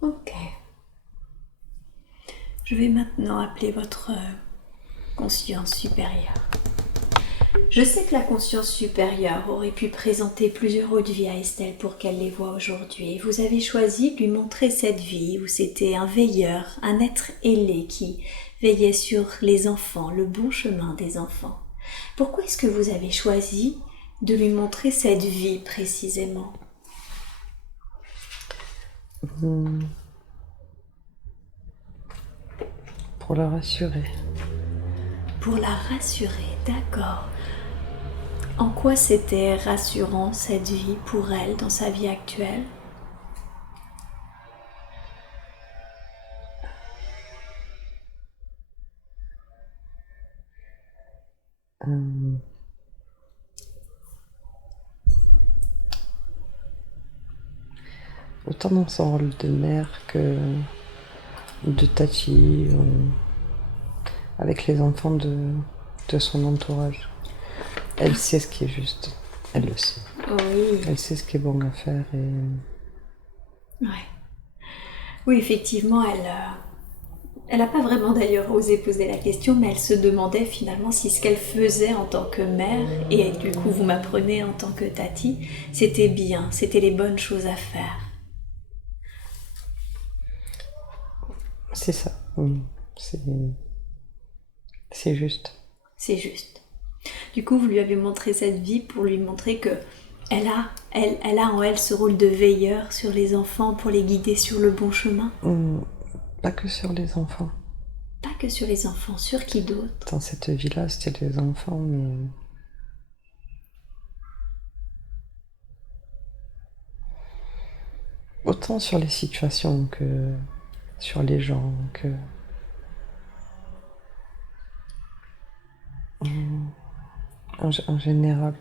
Ok. Je vais maintenant appeler votre conscience supérieure. Je sais que la conscience supérieure aurait pu présenter plusieurs autres vies à Estelle pour qu'elle les voie aujourd'hui. Et vous avez choisi de lui montrer cette vie où c'était un veilleur, un être ailé qui veillait sur les enfants, le bon chemin des enfants. Pourquoi est-ce que vous avez choisi de lui montrer cette vie précisément? Pour la rassurer. Pour la rassurer, d'accord. En quoi c'était rassurant cette vie pour elle dans sa vie actuelle? Autant dans son rôle de mère que de Tati, avec les enfants de son entourage. Elle sait ce qui est juste, elle le sait. Oui. Elle sait ce qui est bon à faire et... Ouais. Oui, effectivement, elle n'a pas vraiment d'ailleurs osé poser la question, mais elle se demandait finalement si ce qu'elle faisait en tant que mère, et du coup vous m'apprenez en tant que Tati, c'était bien, c'était les bonnes choses à faire. C'est ça, oui. C'est juste. C'est juste. Du coup, vous lui avez montré cette vie pour lui montrer que elle a en elle ce rôle de veilleur sur les enfants pour les guider sur le bon chemin. Pas que sur les enfants. Pas que sur les enfants, sur qui d'autre? Dans cette vie-là, c'était les enfants, mais... autant sur les situations que sur les gens, que en général.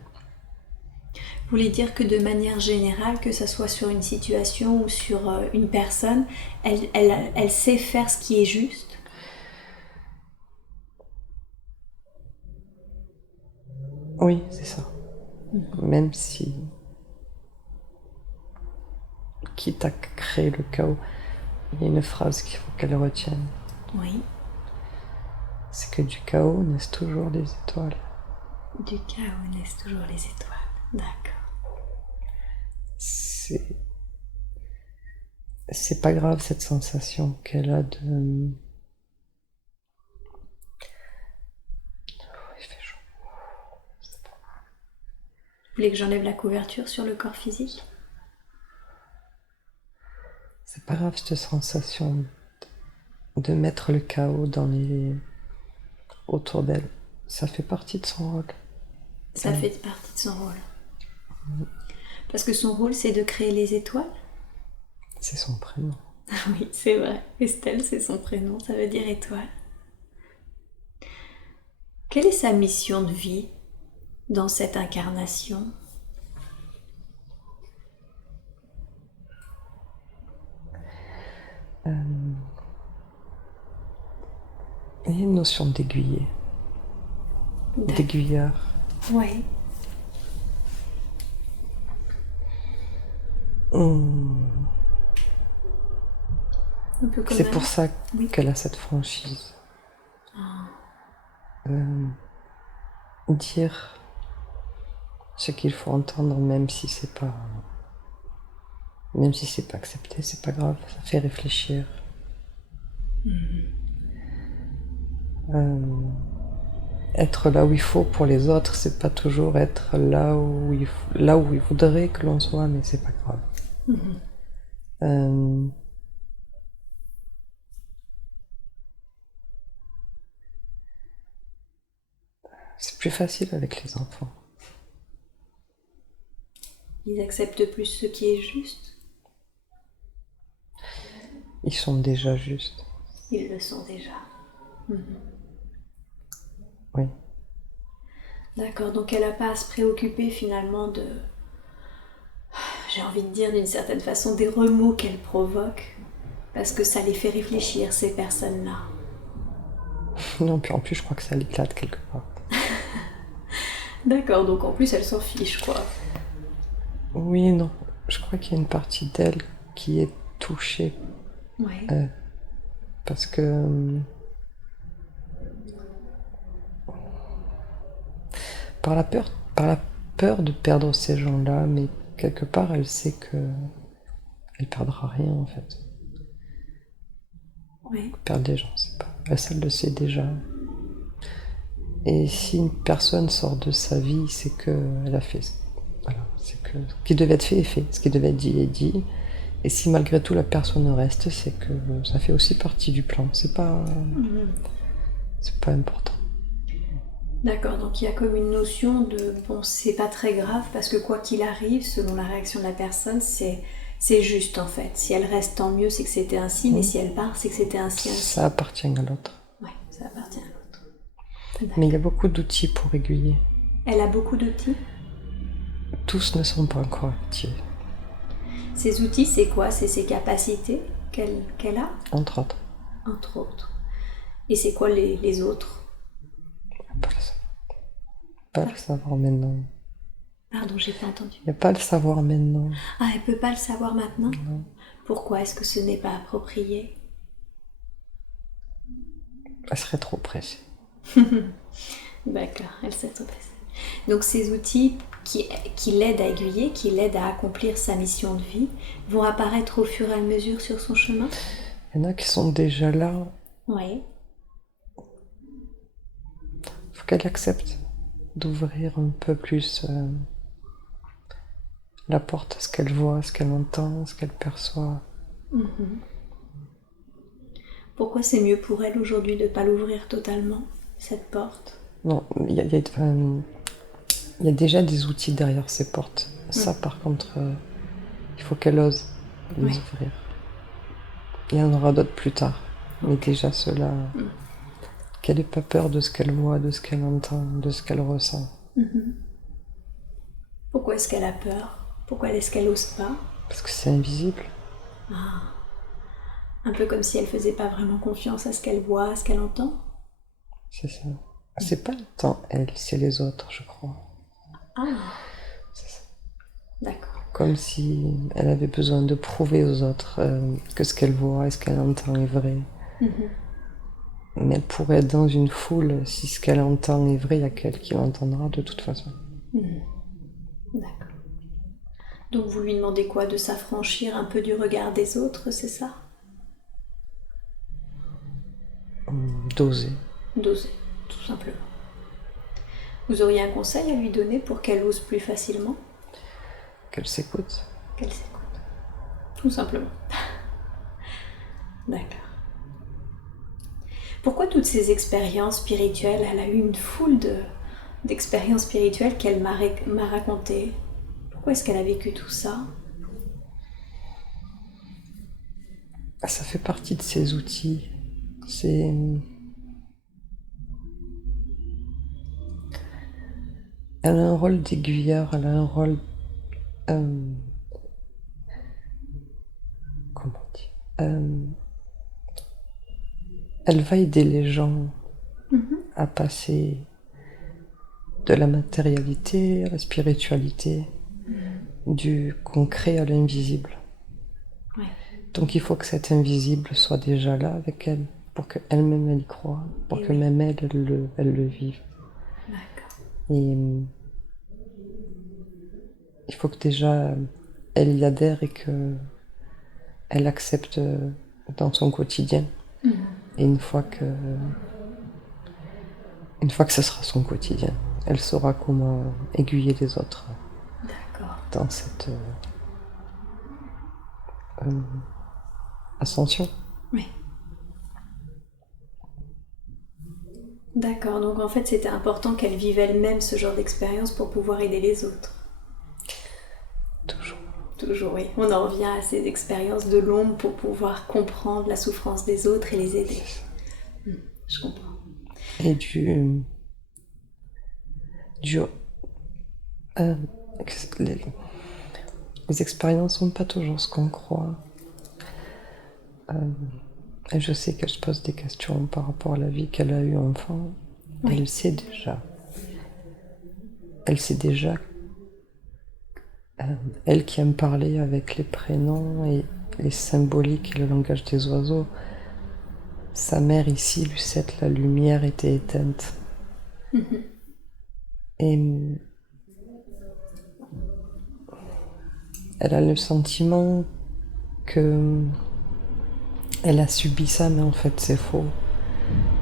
Vous voulez dire que de manière générale, que ce soit sur une situation ou sur une personne, elle sait faire ce qui est juste? Oui, c'est ça. Même si, quitte à créer le chaos, il y a une phrase qu'il faut qu'elle retienne. Oui. C'est que du chaos naissent toujours des étoiles. Du chaos naissent toujours les étoiles. D'accord. C'est pas grave cette sensation qu'elle a de. Il fait chaud. Vous voulez que j'enlève la couverture sur le corps physique? C'est pas grave cette sensation de mettre le chaos autour d'elle. Ça fait partie de son rôle. Ça fait partie de son rôle. Parce que son rôle, c'est de créer les étoiles? C'est son prénom. Ah oui, c'est vrai. Estelle, c'est son prénom, ça veut dire étoile. Quelle est sa mission de vie dans cette incarnation? Il y a une notion d'aiguiller, d'aiguilleur. Oui. Un peu comme C'est pour ça Oui. qu'elle a cette franchise. Dire ce qu'il faut entendre, même si c'est pas accepté, c'est pas grave, ça fait réfléchir. Être là où il faut pour les autres, c'est pas toujours être là où il voudrait que l'on soit, mais c'est pas grave. C'est plus facile avec les enfants. Ils acceptent plus ce qui est juste. Ils sont déjà justes. Ils le sont déjà. Oui. D'accord, donc elle n'a pas à se préoccuper finalement de, j'ai envie de dire d'une certaine façon, des remous qu'elle provoque, parce que ça les fait réfléchir, ces personnes-là. Non, puis en plus, je crois que ça l'éclate quelque part. D'accord, donc en plus elle s'en fiche, quoi. Oui et non. Je crois qu'il y a une partie d'elle qui est touchée. Ouais. Parce que par la peur de perdre ces gens-là, mais quelque part elle sait que elle perdra rien en fait. Ouais. Perdre des gens, c'est pas. Elle le sait déjà. Et si une personne sort de sa vie, c'est que elle a fait. Voilà, c'est que ce qui devait être fait est fait, ce qui devait être dit est dit. Et si malgré tout la personne reste, c'est que ça fait aussi partie du plan. C'est pas important. D'accord, donc il y a comme une notion de bon, c'est pas très grave parce que quoi qu'il arrive, selon la réaction de la personne, c'est juste en fait. Si elle reste, tant mieux, c'est que c'était ainsi, mais si elle part, c'est que c'était ainsi. Ça appartient à l'autre. Oui, ça appartient à l'autre. Mais il y a beaucoup d'outils pour aiguiller. Elle a beaucoup d'outils? Tous ne sont pas encore actifs. Ces outils, c'est quoi? C'est ses capacités qu'elle a? Entre autres. Entre autres. Et c'est quoi les autres? Pas le savoir maintenant. Pardon, j'ai pas entendu. Il n'y a pas le savoir maintenant. Ah, elle peut pas le savoir maintenant? Non. Pourquoi est-ce que ce n'est pas approprié? Elle serait trop pressée. D'accord, elle s'est trop pressée. Donc ces outils qui l'aident à aiguiller, qui l'aident à accomplir sa mission de vie, vont apparaître au fur et à mesure sur son chemin? Il y en a qui sont déjà là. Oui. Il faut qu'elle accepte d'ouvrir un peu plus la porte à ce qu'elle voit, ce qu'elle entend, ce qu'elle perçoit. Pourquoi c'est mieux pour elle aujourd'hui de ne pas l'ouvrir totalement, cette porte? Non, il y a déjà des outils derrière ces portes. Ça, par contre, il faut qu'elle ose. les ouvrir. Il y en aura d'autres plus tard. Mais déjà ceux-là, qu'elle n'ait pas peur de ce qu'elle voit, de ce qu'elle entend, de ce qu'elle ressent. Pourquoi est-ce qu'elle a peur? Pourquoi est-ce qu'elle n'ose pas? Parce que c'est invisible. Un peu comme si elle faisait pas vraiment confiance à ce qu'elle voit, à ce qu'elle entend? C'est ça. C'est pas tant elle, c'est les autres, je crois. C'est ça. D'accord. Comme si elle avait besoin de prouver aux autres que ce qu'elle voit et ce qu'elle entend est vrai. Mais elle pourrait être dans une foule, si ce qu'elle entend est vrai, il y a qu'elle qui l'entendra de toute façon. D'accord. Donc vous lui demandez quoi? De s'affranchir un peu du regard des autres, c'est ça? D'oser. D'oser, tout simplement. Vous auriez un conseil à lui donner pour qu'elle ose plus facilement? Qu'elle s'écoute. Qu'elle s'écoute. Tout simplement. D'accord. Pourquoi toutes ces expériences spirituelles? Elle a eu une foule d'expériences spirituelles qu'elle m'a racontées. Pourquoi est-ce qu'elle a vécu tout ça? Ça fait partie de ses outils. Elle a un rôle d'aiguilleur, elle a un rôle... comment dire, elle va aider les gens à passer de la matérialité à la spiritualité, du concret à l'invisible. Ouais. Donc il faut que cet invisible soit déjà là avec elle, pour qu'elle-même elle y croit, pour que même elle le vive. D'accord. Et il faut que déjà elle y adhère et qu'elle accepte dans son quotidien. Et une fois que ce sera son quotidien, elle saura comment aiguiller les autres. D'accord. Dans cette ascension. Oui. D'accord, donc en fait c'était important qu'elle vive elle-même ce genre d'expérience pour pouvoir aider les autres. Toujours. Toujours, oui. On en revient à ces expériences de l'ombre pour pouvoir comprendre la souffrance des autres et les aider. Je comprends. Et les expériences sont pas toujours ce qu'on croit. Et je sais qu'elle se pose des questions par rapport à la vie qu'elle a eue enfant. Oui. Elle sait déjà. Elle qui aime parler avec les prénoms et les symboliques et le langage des oiseaux. Sa mère ici, Lucette, la lumière était éteinte. Et elle a le sentiment que elle a subi ça, mais en fait c'est faux.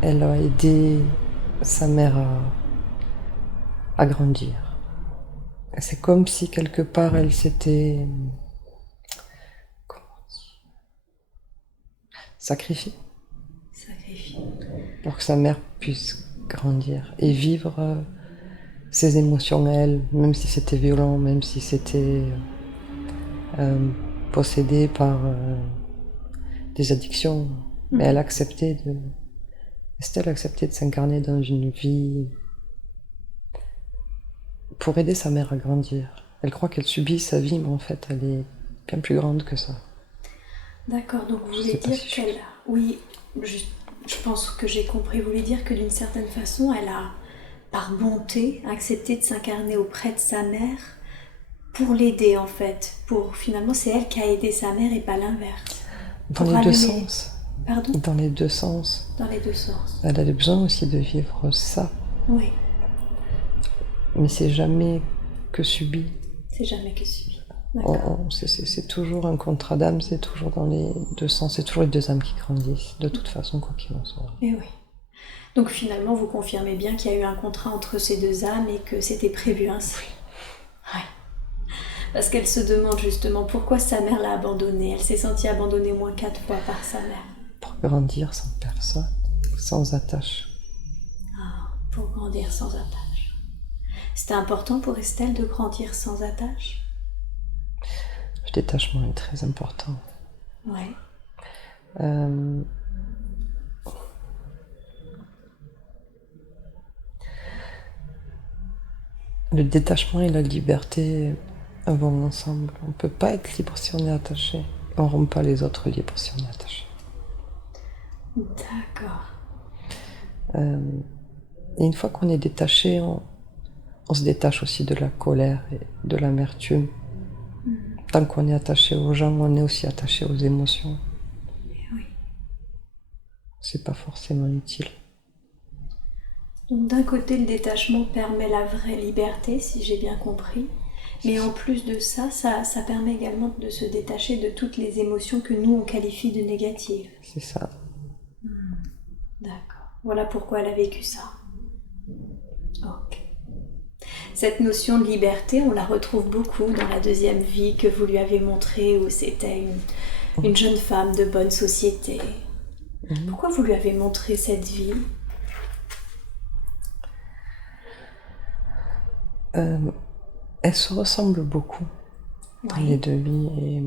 Elle a aidé sa mère à grandir. C'est comme si quelque part elle s'était sacrifiée pour que sa mère puisse grandir et vivre ses émotions à elle, même si c'était violent, même si c'était possédé par des addictions. Mais elle acceptait Estelle acceptait de s'incarner dans une vie pour aider sa mère à grandir. Elle croit qu'elle subit sa vie, mais en fait, elle est bien plus grande que ça. D'accord, donc vous voulez dire qu'elle... Oui, je pense que j'ai compris. Vous voulez dire que d'une certaine façon, elle a, par bonté, accepté de s'incarner auprès de sa mère pour l'aider, en fait. Finalement, c'est elle qui a aidé sa mère et pas l'inverse. Dans les deux sens. Pardon ? Dans les deux sens. Dans les deux sens. Elle a besoin aussi de vivre ça. Oui. Mais c'est jamais que subi. C'est jamais que subi. C'est toujours un contrat d'âme, c'est toujours dans les deux sens, c'est toujours les deux âmes qui grandissent, de toute façon, quoi qu'il en soit. Et oui. Donc finalement, vous confirmez bien qu'il y a eu un contrat entre ces deux âmes et que c'était prévu ainsi. Oui. Ouais. Parce qu'elle se demande justement pourquoi sa mère l'a abandonnée. Elle s'est sentie abandonnée au moins 4 fois par sa mère. Pour grandir sans personne, sans attache. Pour grandir sans attache. C'était important pour Estelle de grandir sans attache ? Je détachement est très important. Ouais. Le détachement et la liberté vont ensemble. On ne peut pas être libre si on est attaché. On ne rend pas les autres libres si on est attaché. D'accord. Et une fois qu'on est détaché, on se détache aussi de la colère et de l'amertume. Tant qu'on est attaché aux gens, on est aussi attaché aux émotions. Oui. C'est pas forcément utile. Donc d'un côté, le détachement permet la vraie liberté, si j'ai bien compris. Mais en plus de ça, ça permet également de se détacher de toutes les émotions que nous, on qualifie de négatives. C'est ça. D'accord. Voilà pourquoi elle a vécu ça. Ok. Cette notion de liberté, on la retrouve beaucoup dans la deuxième vie que vous lui avez montrée, où c'était une jeune femme de bonne société. Pourquoi vous lui avez montré cette vie ? Elles se ressemblent beaucoup dans les deux vies. Et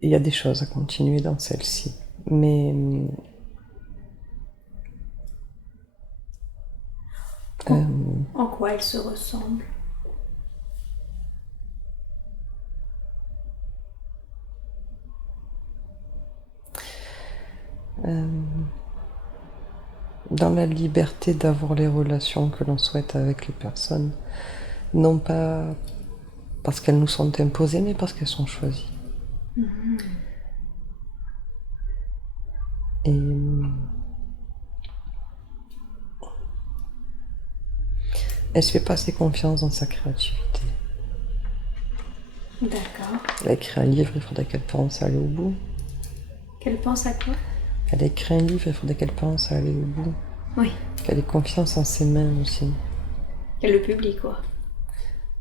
il y a des choses à continuer dans celle-ci. Mais En quoi elles se ressemblent ? dans la liberté d'avoir les relations que l'on souhaite avec les personnes, non pas parce qu'elles nous sont imposées, mais parce qu'elles sont choisies. Et elle se fait pas assez confiance dans sa créativité. D'accord. Elle a écrit un livre, il faudrait qu'elle pense à aller au bout. Qu'elle pense à quoi ? Elle a écrit un livre, il faudrait qu'elle pense à aller au bout. Oui. Qu'elle ait confiance en ses mains aussi. Qu'elle le publie, quoi.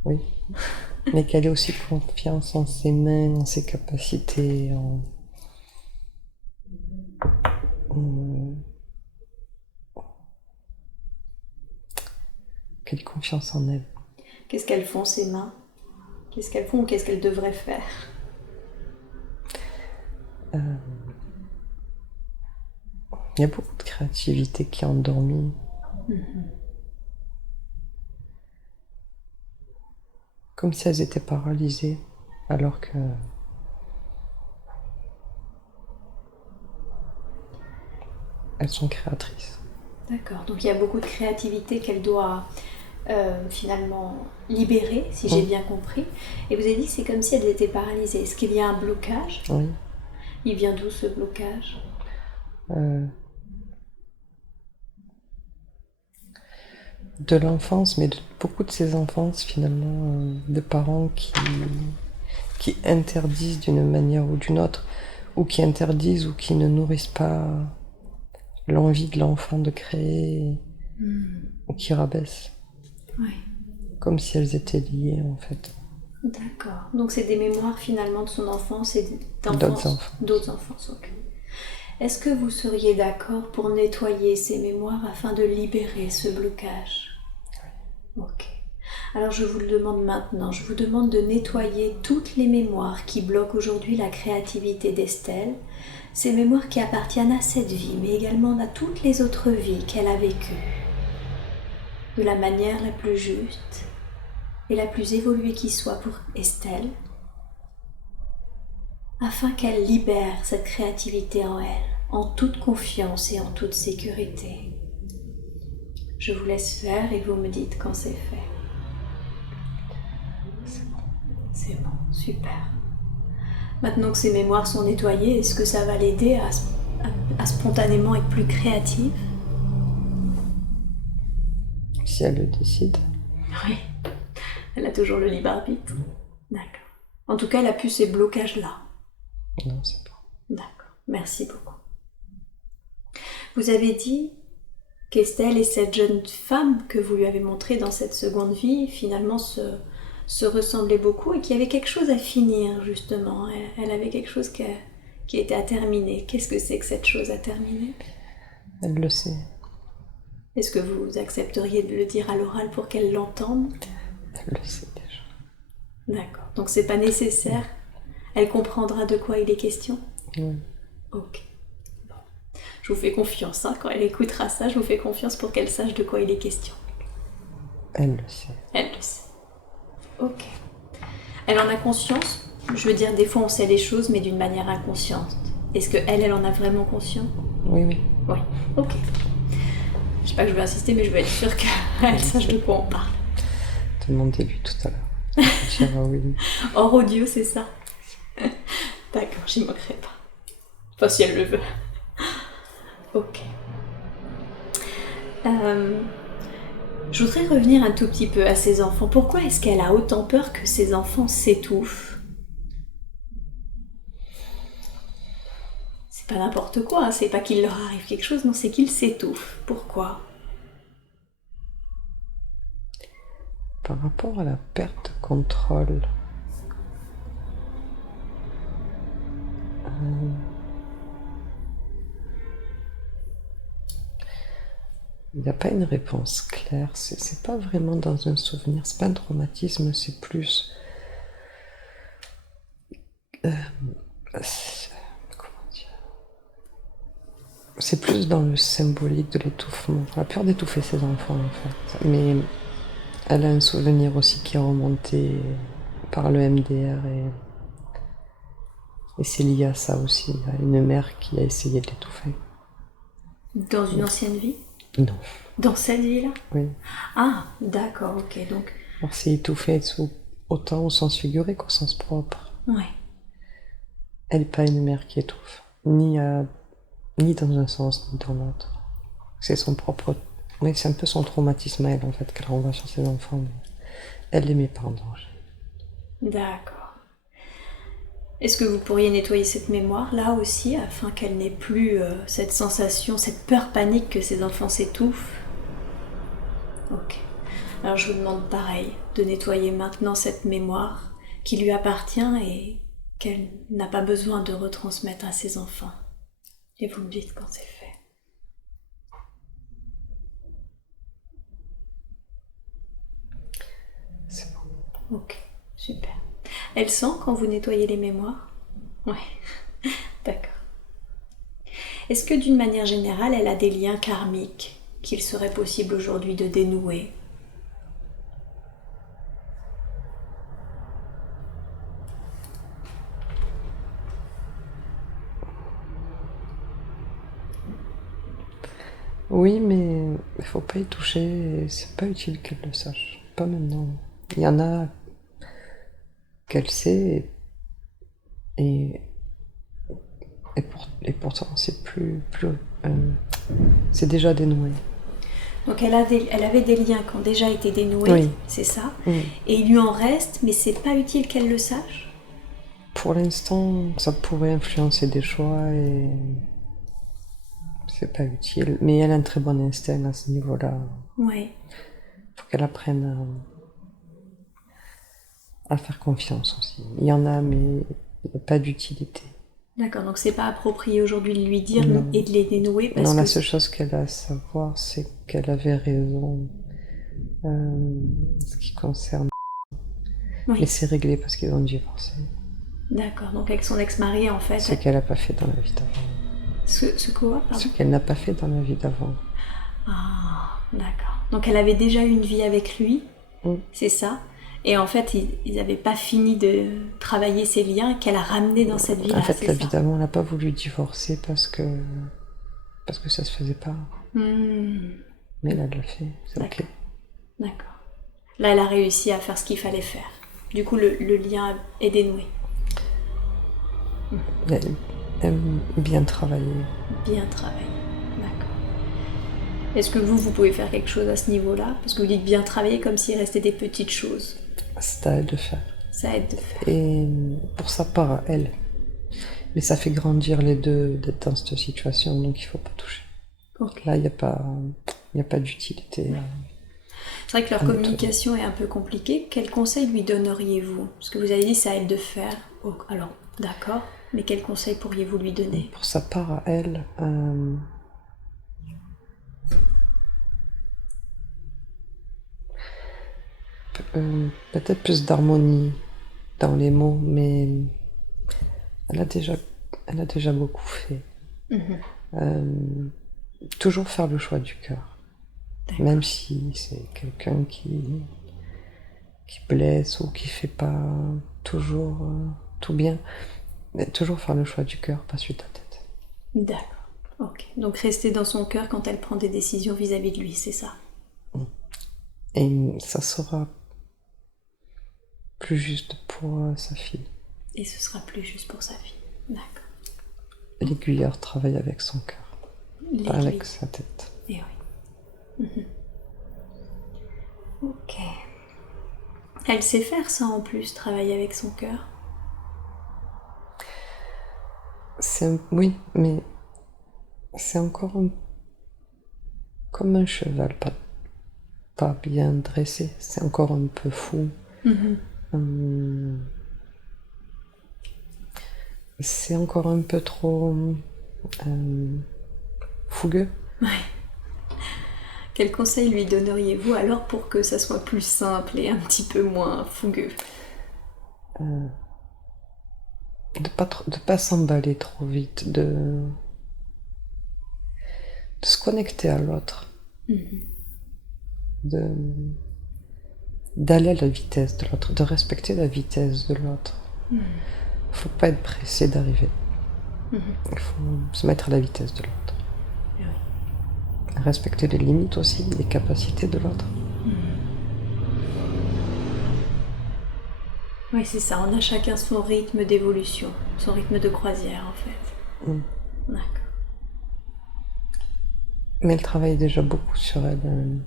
Oui. Mais qu'elle ait aussi confiance en ses mains, en ses capacités, qu'elle ait confiance en elle. Qu'est-ce qu'elles font, ces mains ? Qu'est-ce qu'elles font ou qu'est-ce qu'elles devraient faire ? Il y a beaucoup de créativité qui est endormie. Comme si elles étaient paralysées, alors que elles sont créatrices. D'accord, donc il y a beaucoup de créativité qu'elle doit finalement libérer, si j'ai bien compris. Et vous avez dit que c'est comme si elles étaient paralysées. Est-ce qu'il y a un blocage ? Oui. Il vient d'où ce blocage ? De l'enfance, mais de beaucoup de ces enfances finalement, de parents qui interdisent d'une manière ou d'une autre, ou qui interdisent ou qui ne nourrissent pas l'envie de l'enfant de créer, ou qui rabaissent. Oui. Comme si elles étaient liées en fait. D'accord, donc c'est des mémoires finalement de son enfance et d'autres enfances. Ok. Est-ce que vous seriez d'accord pour nettoyer ces mémoires afin de libérer ce blocage ? Oui. Ok. Alors je vous le demande maintenant, je vous demande de nettoyer toutes les mémoires qui bloquent aujourd'hui la créativité d'Estelle, ces mémoires qui appartiennent à cette vie, mais également à toutes les autres vies qu'elle a vécues, de la manière la plus juste et la plus évoluée qui soit pour Estelle, afin qu'elle libère cette créativité en elle, en toute confiance et en toute sécurité. Je vous laisse faire et vous me dites quand c'est fait. C'est bon, super. Maintenant que ces mémoires sont nettoyées, est-ce que ça va l'aider à spontanément être plus créative ? Si elle le décide. Oui, elle a toujours le libre arbitre. D'accord. En tout cas, elle a plus ces blocages-là. Non, c'est pas. D'accord, merci beaucoup. Vous avez dit qu'Estelle et cette jeune femme que vous lui avez montrée dans cette seconde vie, finalement se ressemblaient beaucoup et qu'il y avait quelque chose à finir, justement. Elle avait quelque chose qui était à terminer. Qu'est-ce que c'est que cette chose à terminer ? Elle le sait. Est-ce que vous accepteriez de le dire à l'oral pour qu'elle l'entende? Elle le sait déjà. D'accord. Donc c'est pas nécessaire. Elle comprendra de quoi il est question? Oui. Ok. Bon. Je vous fais confiance, hein. Quand elle écoutera ça, je vous fais confiance pour qu'elle sache de quoi il est question. Elle le sait. Elle le sait. Ok. Elle en a conscience? Je veux dire, des fois on sait les choses, mais d'une manière inconsciente. Est-ce qu'elle en a vraiment conscience? Oui, oui. Oui. Ok. Je sais pas que je veux insister, mais je veux être sûre qu'elle sache de quoi on parle. Demandez-lui tout à l'heure. Elle dira oui. Hors audio, c'est ça? D'accord, j'y manquerai pas. Enfin, si elle le veut. Ok. Je voudrais revenir un tout petit peu à ses enfants. Pourquoi est-ce qu'elle a autant peur que ses enfants s'étouffent? C'est pas n'importe quoi, hein. C'est pas qu'il leur arrive quelque chose, non, c'est qu'ils s'étouffent. Pourquoi? Par rapport à la perte de contrôle, il n'y a pas une réponse claire. C'est pas vraiment dans un souvenir. C'est pas un traumatisme, c'est plus. Comment dire? C'est plus dans le symbolique de l'étouffement. La peur d'étouffer ses enfants, en fait. Mais elle a un souvenir aussi qui est remonté par le MDR et c'est lié à ça aussi, à une mère qui a essayé de l'étouffer. Dans une ancienne vie? Non. Dans cette vie-là? Oui. Ah, d'accord, ok, donc... Alors c'est étouffé autant au sens figuré qu'au sens propre. Ouais. Elle n'est pas une mère qui étouffe, ni dans un sens, ni dans l'autre. C'est son propre... Oui, c'est un peu son traumatisme à elle, en fait, qu'elle renvoie sur ses enfants. Mais elle les met pas en danger. D'accord. Est-ce que vous pourriez nettoyer cette mémoire là aussi afin qu'elle n'ait plus cette sensation, cette peur panique que ses enfants s'étouffent? Ok. Alors je vous demande pareil, de nettoyer maintenant cette mémoire qui lui appartient et qu'elle n'a pas besoin de retransmettre à ses enfants. Et vous me dites quand c'est fait. C'est bon. Ok, super. Elle sent quand vous nettoyez les mémoires? Ouais, d'accord. Est-ce que d'une manière générale, elle a des liens karmiques qu'il serait possible aujourd'hui de dénouer? Oui, mais il faut pas y toucher, et c'est pas utile qu'elle le sache. Pas maintenant. Il y en a qu'elle sait, et pourtant c'est c'est déjà dénoué. Donc elle avait des liens qui ont déjà été dénoués, Oui. c'est ça? Oui. Et il lui en reste, mais c'est pas utile qu'elle le sache? Pour l'instant, ça pourrait influencer des choix et c'est pas utile. Mais elle a un très bon instinct à ce niveau-là. Ouais. Faut qu'elle apprenne à faire confiance aussi. Il y en a, mais il n'y a pas d'utilité. D'accord, donc c'est pas approprié aujourd'hui de lui dire Non. et de les dénouer parce Non, que... la seule chose qu'elle a à savoir, c'est qu'elle avait raison. Ce qui concerne. Oui. Mais c'est réglé parce qu'ils ont divorcé. D'accord, donc avec son ex-mari en fait... Ce qu'elle n'a pas fait dans la vie d'avant. Ce quoi, pardon? Ce qu'elle n'a pas fait dans la vie d'avant. Ah, d'accord. Donc elle avait déjà eu une vie avec lui, c'est ça? Et en fait, ils n'avaient pas fini de travailler ces liens qu'elle a ramenés dans cette vie-là. En fait, la vie d'avant, elle n'a pas voulu divorcer parce que ça se faisait pas. Mais là, elle l'a fait, c'est ok. D'accord. Là, elle a réussi à faire ce qu'il fallait faire. Du coup, le lien est dénoué. Elle aime bien travailler. Bien travailler, d'accord. Est-ce que vous pouvez faire quelque chose à ce niveau-là? Parce que vous dites bien travailler comme s'il restait des petites choses. C'est à elle de faire. Ça aide de faire. Et pour sa part, à elle. Mais ça fait grandir les deux d'être dans cette situation, donc il faut pas toucher. Okay. Là, il n'y a pas d'utilité. C'est vrai que leur communication est un peu compliquée. Quel conseil lui donneriez-vous? Parce que vous avez dit ça aide de faire. Alors, d'accord. Mais quel conseil pourriez-vous lui donner? Pour sa part, à elle, peut-être plus d'harmonie dans les mots, mais elle a déjà, elle a déjà beaucoup fait. Toujours faire le choix du cœur, même si c'est quelqu'un qui blesse ou qui fait pas toujours tout bien, mais toujours faire le choix du cœur, pas suite à tête. D'accord. Ok. Donc rester dans son cœur quand elle prend des décisions vis-à-vis de lui, c'est ça. Et ça sera plus juste pour sa fille. Et ce sera plus juste pour sa fille. D'accord. L'aiguilleur travaille avec son cœur, pas L'aiguille. avec sa tête. Eh oui. Ok. Elle sait faire ça en plus, travailler avec son cœur. Oui, mais c'est encore comme un cheval, pas bien dressé. C'est encore un peu fou. C'est encore un peu trop fougueux. Ouais. Quel conseil lui donneriez-vous alors pour que ça soit plus simple et un petit peu moins fougueux? De pas s'emballer trop vite, de se connecter à l'autre, d'aller à la vitesse de l'autre, de respecter la vitesse de l'autre. Faut pas être pressé d'arriver. Il faut se mettre à la vitesse de l'autre. Respecter les limites aussi, les capacités de l'autre. Oui, c'est ça, on a chacun son rythme d'évolution, son rythme de croisière en fait. D'accord. Mais elle travaille déjà beaucoup sur elle.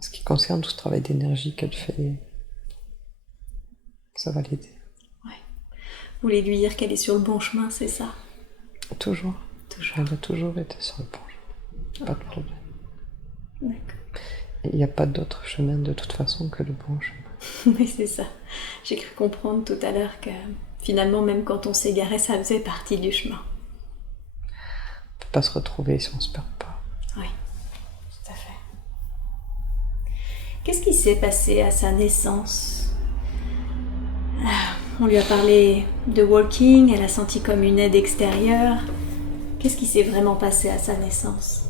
Ce qui concerne tout ce travail d'énergie qu'elle fait, ça va l'aider. Ouais. Vous voulez lui dire qu'elle est sur le bon chemin, c'est ça? Toujours. Toujours. Elle a toujours été sur le bon chemin. Pas de problème. D'accord. Il n'y a pas d'autre chemin de toute façon que le bon chemin. Oui, c'est ça. J'ai cru comprendre tout à l'heure que finalement, même quand on s'égarait, ça faisait partie du chemin. On ne peut pas se retrouver si on ne se perd pas. Oui, tout à fait. Qu'est-ce qui s'est passé à sa naissance? On lui a parlé de walking, elle a senti comme une aide extérieure. Qu'est-ce qui s'est vraiment passé à sa naissance?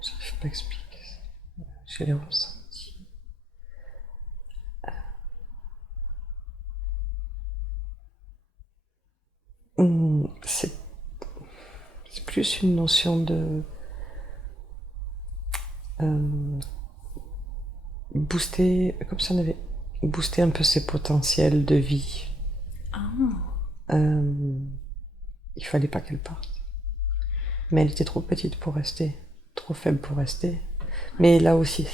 Je peux expliquer ça. Je l'ai ressenti. C'est plus une notion de booster, comme si on avait boosté un peu ses potentiels de vie. Il fallait pas qu'elle parte. Mais elle était trop petite pour rester, trop faible pour rester. Mais là aussi,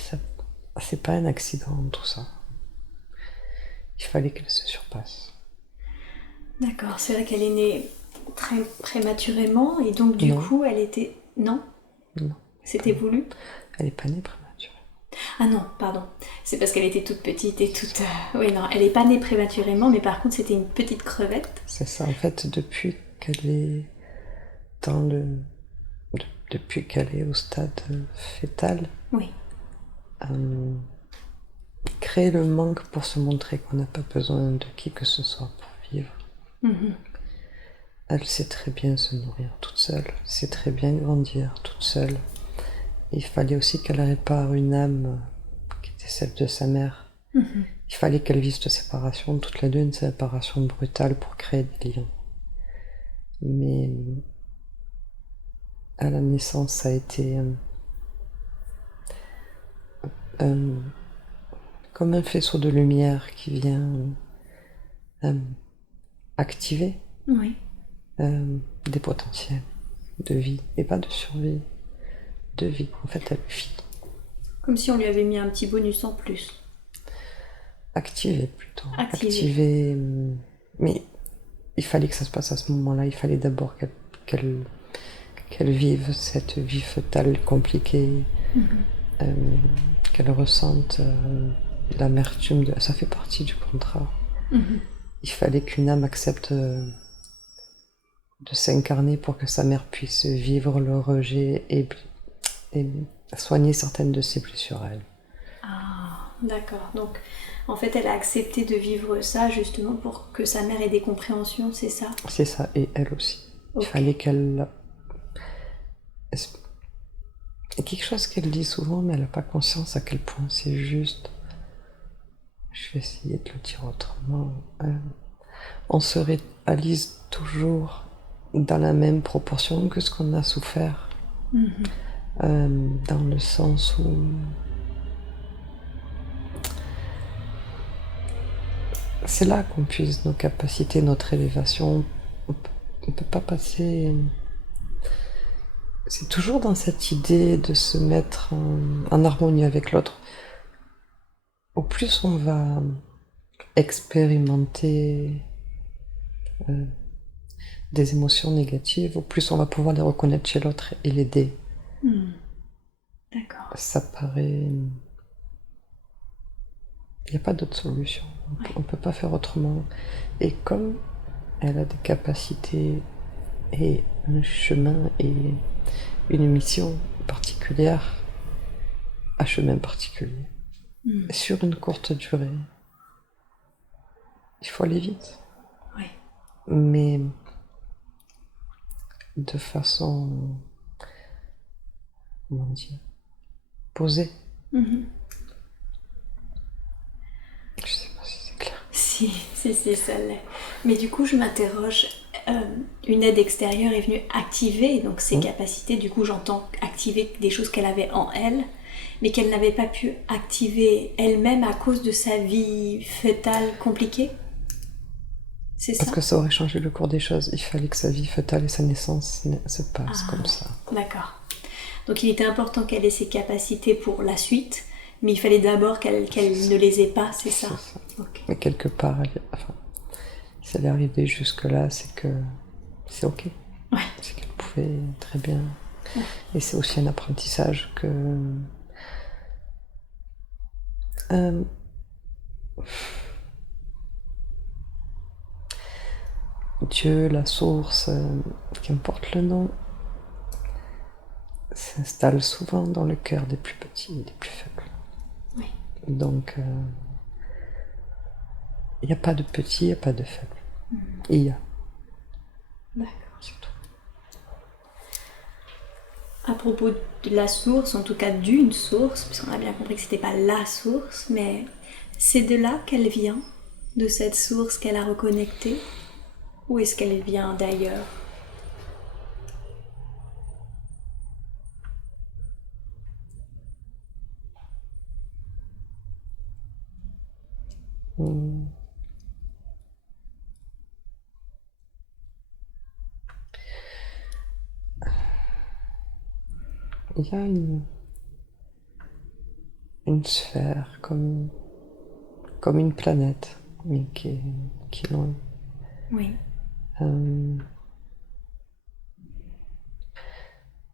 c'est pas un accident, tout ça. Il fallait qu'elle se surpasse. D'accord, c'est vrai qu'elle est née très prématurément et donc du coup elle était... Non? Non. C'était voulu? Elle est pas née prématurément. Ah non, pardon. C'est parce qu'elle était toute petite et toute... Oui, non, elle n'est pas née prématurément, mais par contre c'était une petite crevette. C'est ça, en fait, depuis qu'elle est depuis qu'elle est au stade fœtal, Oui. créer le manque pour se montrer qu'on n'a pas besoin de qui que ce soit pour vivre. Elle sait très bien se nourrir toute seule, sait très bien grandir toute seule. Il fallait aussi qu'elle répare une âme qui était celle de sa mère. Il fallait qu'elle vive cette séparation, toutes les deux une séparation brutale pour créer des liens. Mais à la naissance, ça a été comme un faisceau de lumière qui vient activer des potentiels de vie, et pas de survie, de vie. En fait, elle vit. Comme si on lui avait mis un petit bonus en plus. Activer plutôt. Activer. Mais il fallait que ça se passe à ce moment-là. Il fallait d'abord qu'elle vive cette vie fœtale compliquée, qu'elle ressente l'amertume. Ça fait partie du contrat. Il fallait qu'une âme accepte de s'incarner pour que sa mère puisse vivre le rejet et soigner certaines de ses blessures à elle. Ah, d'accord. Donc, en fait, elle a accepté de vivre ça justement pour que sa mère ait des compréhensions, c'est ça? C'est ça, et elle aussi. Ok. Il fallait qu'elle... C'est quelque chose qu'elle dit souvent, mais elle n'a pas conscience à quel point c'est juste. Je vais essayer de le dire autrement. On se réalise toujours dans la même proportion que ce qu'on a souffert. Dans le sens où c'est là qu'on puise nos capacités, notre élévation. On ne peut pas passer... C'est toujours dans cette idée de se mettre en harmonie avec l'autre. Au plus on va expérimenter des émotions négatives, au plus on va pouvoir les reconnaître chez l'autre et l'aider. D'accord. Ça paraît... Il n'y a pas d'autre solution. On ne peut pas faire autrement. Et comme elle a des capacités et un chemin et une mission particulière, un chemin particulier, sur une courte durée, il faut aller vite. Oui. Mais de façon, comment dire, posée. Je sais pas si c'est clair. Si, ça l'est. Mais du coup, je m'interroge, une aide extérieure est venue activer donc ses capacités, du coup j'entends activer des choses qu'elle avait en elle, mais qu'elle n'avait pas pu activer elle-même à cause de sa vie fœtale compliquée? C'est ça? Parce que ça aurait changé le cours des choses. Il fallait que sa vie fœtale et sa naissance se passent comme ça. D'accord. Donc il était important qu'elle ait ses capacités pour la suite, mais il fallait d'abord qu'elle ne les ait pas, c'est ça? C'est ça. Okay. Mais quelque part, si elle est arrivée jusque-là, c'est que c'est ok. Ouais. C'est qu'elle pouvait très bien. Ouais. Et c'est aussi un apprentissage que... Dieu, la source, qu'importe le nom, s'installe souvent dans le cœur des plus petits et des plus faibles. Oui. Donc, il n'y a pas de petit, il n'y a pas de faible. Il y a. D'accord. C'est tout. À propos de la source, en tout cas d'une source, puisqu'on a bien compris que c'était pas la source, mais c'est de là qu'elle vient, de cette source qu'elle a reconnectée, ou est-ce qu'elle vient d'ailleurs? Il y a une sphère comme une planète, mais qui est loin. Oui.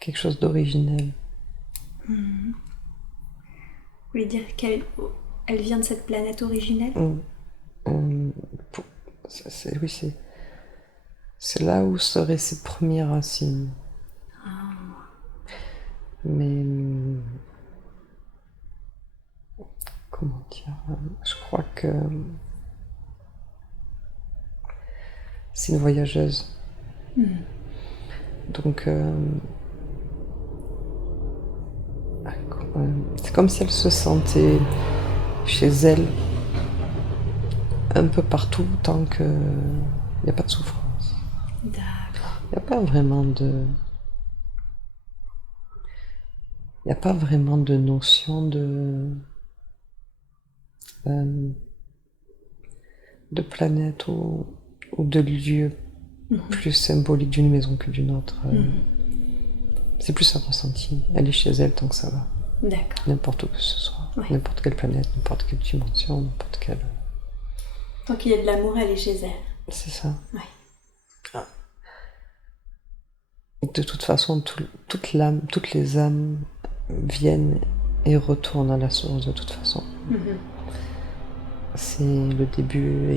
Quelque chose d'originel. Vous voulez dire qu'elle vient de cette planète originelle? C'est là où seraient ses premières racines. Mais comment dire, je crois que c'est une voyageuse. Donc c'est comme si elle se sentait chez elle un peu partout tant qu'il n'y a pas de souffrance. D'accord. Il n'y a pas vraiment notion de planète ou de lieu plus symbolique d'une maison que d'une autre. C'est plus un ressenti. Elle est chez elle tant que ça va. D'accord. N'importe où que ce soit. Ouais. N'importe quelle planète, n'importe quelle dimension, n'importe quelle... Tant qu'il y a de l'amour, elle est chez elle. C'est ça. Ouais. De toute façon, toutes les âmes viennent et retournent à la source de toute façon. C'est le début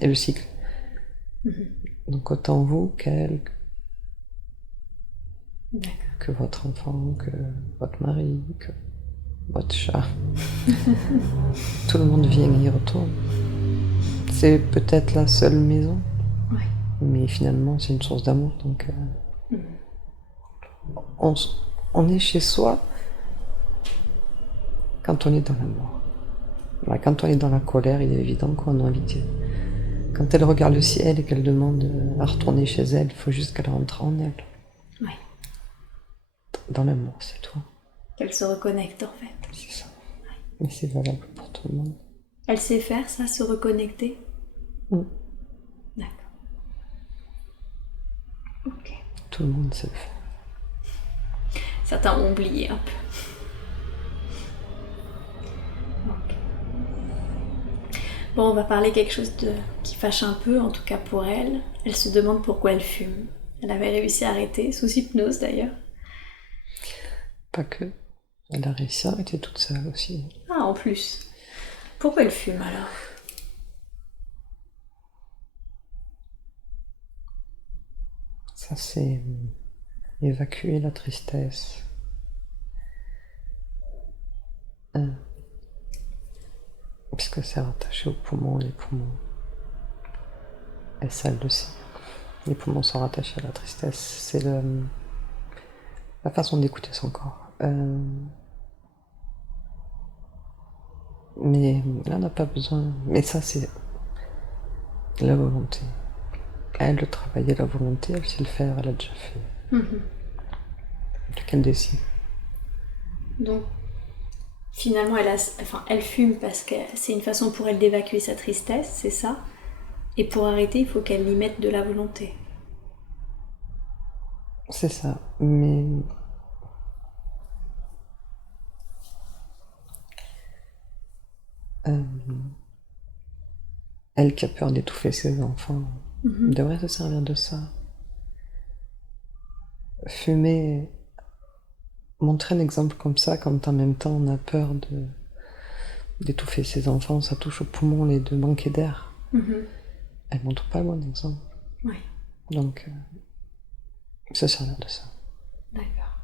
et le cycle. Donc autant vous qu'elle, que votre enfant, que votre mari, que votre chat. Tout le monde vient et y retourne. C'est peut-être la seule maison, mais finalement c'est une source d'amour, donc on est chez soi quand on est dans l'amour. Quand on est dans la colère, il est évident qu'on a envie de... Quand elle regarde le ciel et qu'elle demande à retourner chez elle, il faut juste qu'elle rentre en elle. Oui. Dans l'amour, c'est tout. Qu'elle se reconnecte en fait. C'est ça. Mais c'est valable pour tout le monde. Elle sait faire ça, se reconnecter? D'accord. Ok. Tout le monde sait le faire. Certains ont oublié un peu. Ok. Bon, on va parler quelque chose qui fâche un peu, en tout cas pour elle. Elle se demande pourquoi elle fume. Elle avait réussi à arrêter, sous hypnose d'ailleurs. Pas que. Elle a réussi à arrêter toute seule aussi. Ah, en plus. Pourquoi elle fume alors? Ça, c'est évacuer la tristesse. Puisque c'est rattaché aux poumons, les poumons. Et ça, elle le sait. Les poumons sont rattachés à la tristesse. C'est la façon d'écouter son corps. Mais là, on n'a pas besoin. Mais ça, c'est la volonté. Elle de travailler la volonté, elle sait le faire, elle a déjà fait. Qu'elle décide. Donc, finalement, elle fume parce que c'est une façon pour elle d'évacuer sa tristesse, c'est ça? Et pour arrêter, il faut qu'elle y mette de la volonté. C'est ça, mais... elle qui a peur d'étouffer ses enfants devrait se servir de ça. Fumer, montrer un exemple comme ça, quand en même temps on a peur d'étouffer ses enfants, ça touche aux poumons, de manquer d'air. Elle montre pas le bon exemple. Oui. Donc, se servir de ça. D'accord.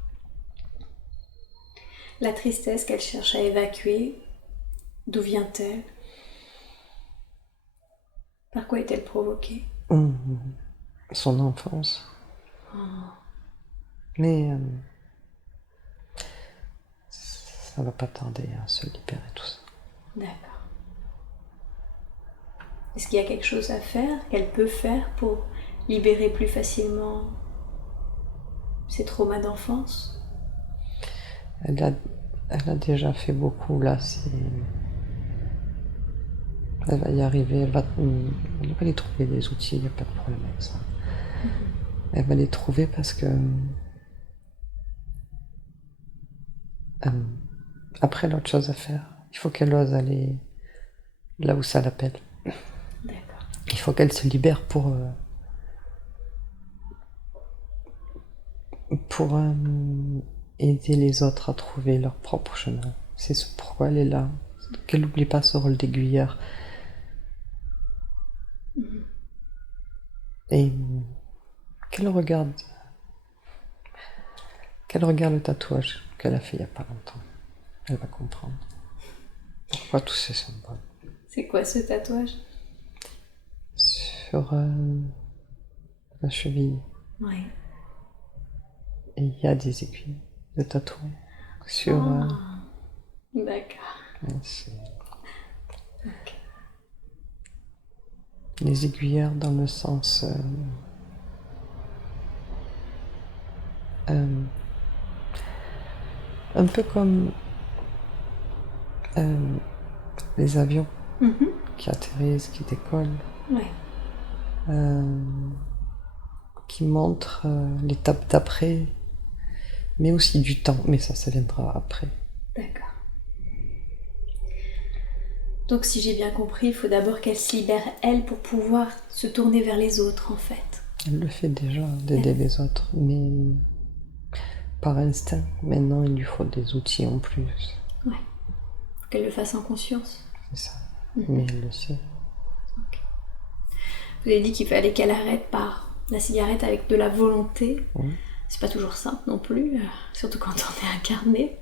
La tristesse qu'elle cherche à évacuer, d'où vient-elle? Par quoi est-elle provoquée? Son enfance. Mais ça va pas tarder à se libérer tout ça. D'accord. Est-ce qu'il y a quelque chose à faire, qu'elle peut faire pour libérer plus facilement ses traumas d'enfance? Elle a déjà fait beaucoup, là, elle va y arriver, elle va les trouver, les outils, il n'y a pas de problème avec ça. Elle va les trouver parce que après, elle a autre chose à faire. Il faut qu'elle ose aller là où ça l'appelle. D'accord. Il faut qu'elle se libère pour aider les autres à trouver leur propre chemin. C'est ce pourquoi elle est là. Qu'elle n'oublie pas ce rôle d'aiguilleur. Et qu'elle regarde le tatouage qu'elle a fait il n'y a pas longtemps. Elle va comprendre pourquoi tous ces symboles. C'est quoi ce tatouage? Sur la cheville. Oui. Et il y a des aiguilles de tatouage sur... D'accord. Okay. Les aiguilleurs dans le sens... un peu comme les avions qui atterrissent, qui décollent, qui montrent l'étape d'après, mais aussi du temps, mais ça viendra après. D'accord. Donc si j'ai bien compris, il faut d'abord qu'elle se libère elle pour pouvoir se tourner vers les autres en fait. Elle le fait déjà, d'aider les autres, mais par instinct. Maintenant, il lui faut des outils en plus. Ouais. Faut qu'elle le fasse en conscience. C'est ça. Mais elle le sait. Ok. Vous avez dit qu'il fallait qu'elle arrête par la cigarette avec de la volonté. C'est pas toujours simple non plus, surtout quand on est incarné.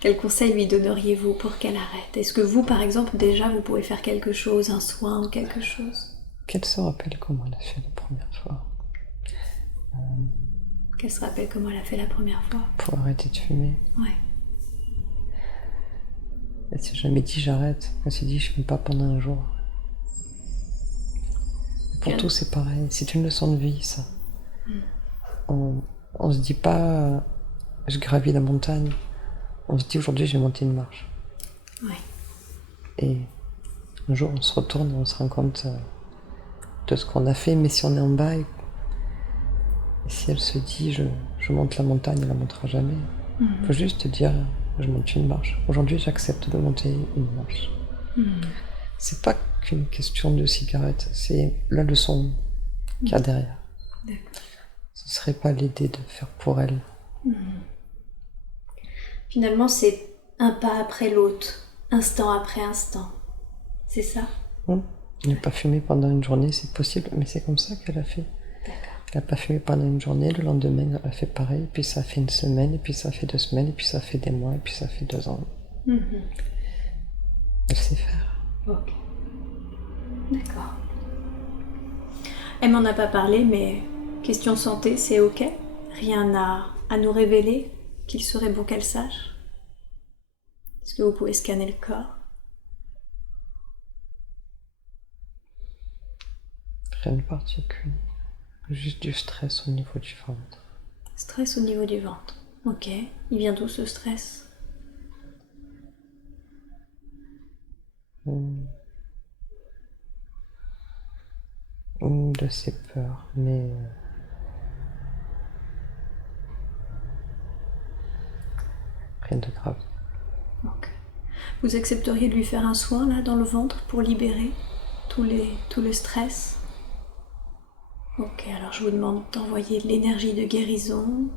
Quel conseil lui donneriez-vous pour qu'elle arrête? Est-ce que vous, par exemple, déjà, vous pouvez faire quelque chose, un soin ou quelque chose? Qu'elle se rappelle comment elle a fait la première fois. Qu'elle se rappelle comment elle a fait la première fois? Pour arrêter de fumer. Ouais. Elle s'est jamais dit j'arrête. Elle s'est dit je fume pas pendant un jour. Et pour tout, c'est pareil. C'est une leçon de vie, ça. On se dit pas je gravis la montagne. On se dit aujourd'hui je vais monter une marche. Ouais. Et un jour on se retourne et on se rend compte de ce qu'on a fait, mais si on est en bas et si elle se dit je monte la montagne, elle la montera jamais. Il faut juste dire je monte une marche. Aujourd'hui j'accepte de monter une marche. C'est pas qu'une question de cigarette, c'est la leçon qu'il y a derrière. D'accord. Ce serait pas l'idée de faire pour elle. Finalement, c'est un pas après l'autre, instant après instant. C'est ça? Ne pas fumer pendant une journée, c'est possible, mais c'est comme ça qu'elle a fait. D'accord. Elle n'a pas fumé pendant une journée, le lendemain elle a fait pareil, puis ça fait une semaine, et puis ça fait 2 semaines, et puis ça fait des mois, et puis ça fait 2 ans. Elle sait faire. Ok. D'accord. Elle m'en a pas parlé, mais question santé, c'est ok? Rien à nous révéler qu'il serait bon qu'elle sache? Est-ce que vous pouvez scanner le corps? Rien de particulier. Juste du stress au niveau du ventre. Stress au niveau du ventre. Ok. Il vient d'où ce stress? De ses peurs, mais rien de grave. Ok. Vous accepteriez de lui faire un soin là dans le ventre pour libérer tout le stress? Ok, alors je vous demande d'envoyer de l'énergie de guérison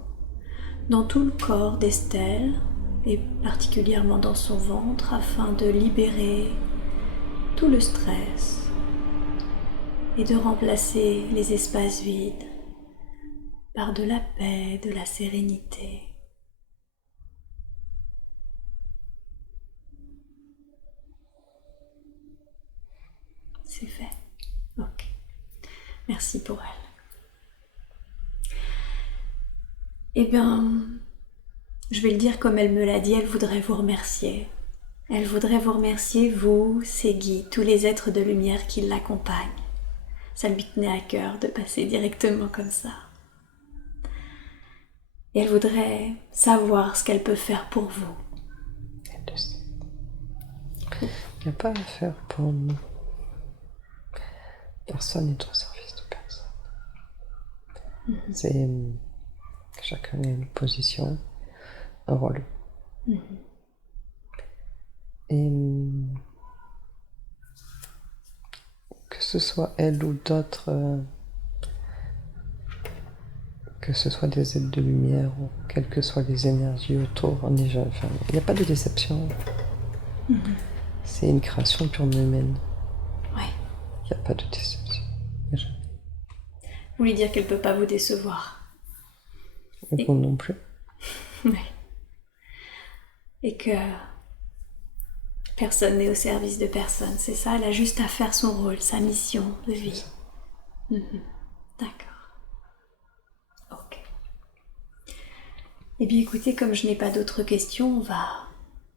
dans tout le corps d'Estelle et particulièrement dans son ventre afin de libérer tout le stress et de remplacer les espaces vides par de la paix, de la sérénité. C'est fait. Ok. Merci pour elle. Eh bien, je vais le dire comme elle me l'a dit, elle voudrait vous remercier. Elle voudrait vous remercier, vous, ses guides, tous les êtres de lumière qui l'accompagnent. Ça lui tenait à cœur de passer directement comme ça. Et elle voudrait savoir ce qu'elle peut faire pour vous. Elle le sait. Il n'y a pas à faire pour nous. Personne n'est au service de personne. C'est chacun a une position, un rôle. Et que ce soit elle ou d'autres, que ce soit des êtres de lumière ou quelles que soient les énergies autour, il n'y a pas de déception. C'est une création purement humaine. Ouais. Il n'y a pas de déception. Jamais. Vous voulez dire qu'elle ne peut pas vous décevoir? Et vous non plus. Ouais. Et que personne n'est au service de personne, c'est ça? Elle a juste à faire son rôle, sa mission de vie. D'accord. Ok. Eh bien écoutez, comme je n'ai pas d'autres questions, on va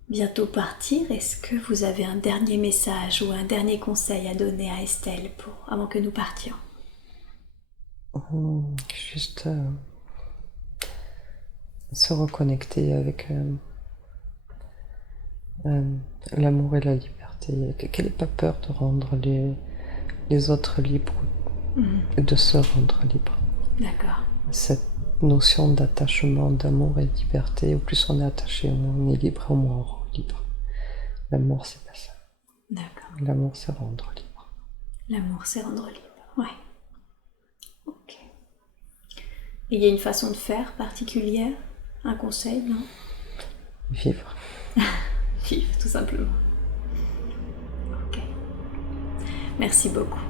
bientôt partir. Est-ce que vous avez un dernier message ou un dernier conseil à donner à Estelle avant que nous partions? Juste se reconnecter avec l'amour et la liberté. Qu'elle n'ait pas peur de rendre les autres libres, de se rendre libre. D'accord. Cette notion d'attachement, d'amour et de liberté, au plus on est attaché, on est libre, au moins on rend libre. L'amour, c'est pas ça. D'accord. L'amour, c'est rendre libre. L'amour, c'est rendre libre. Ouais. Ok. Et il y a une façon de faire particulière? Un conseil, non? Vivre. Vivre, tout simplement. Ok. Merci beaucoup.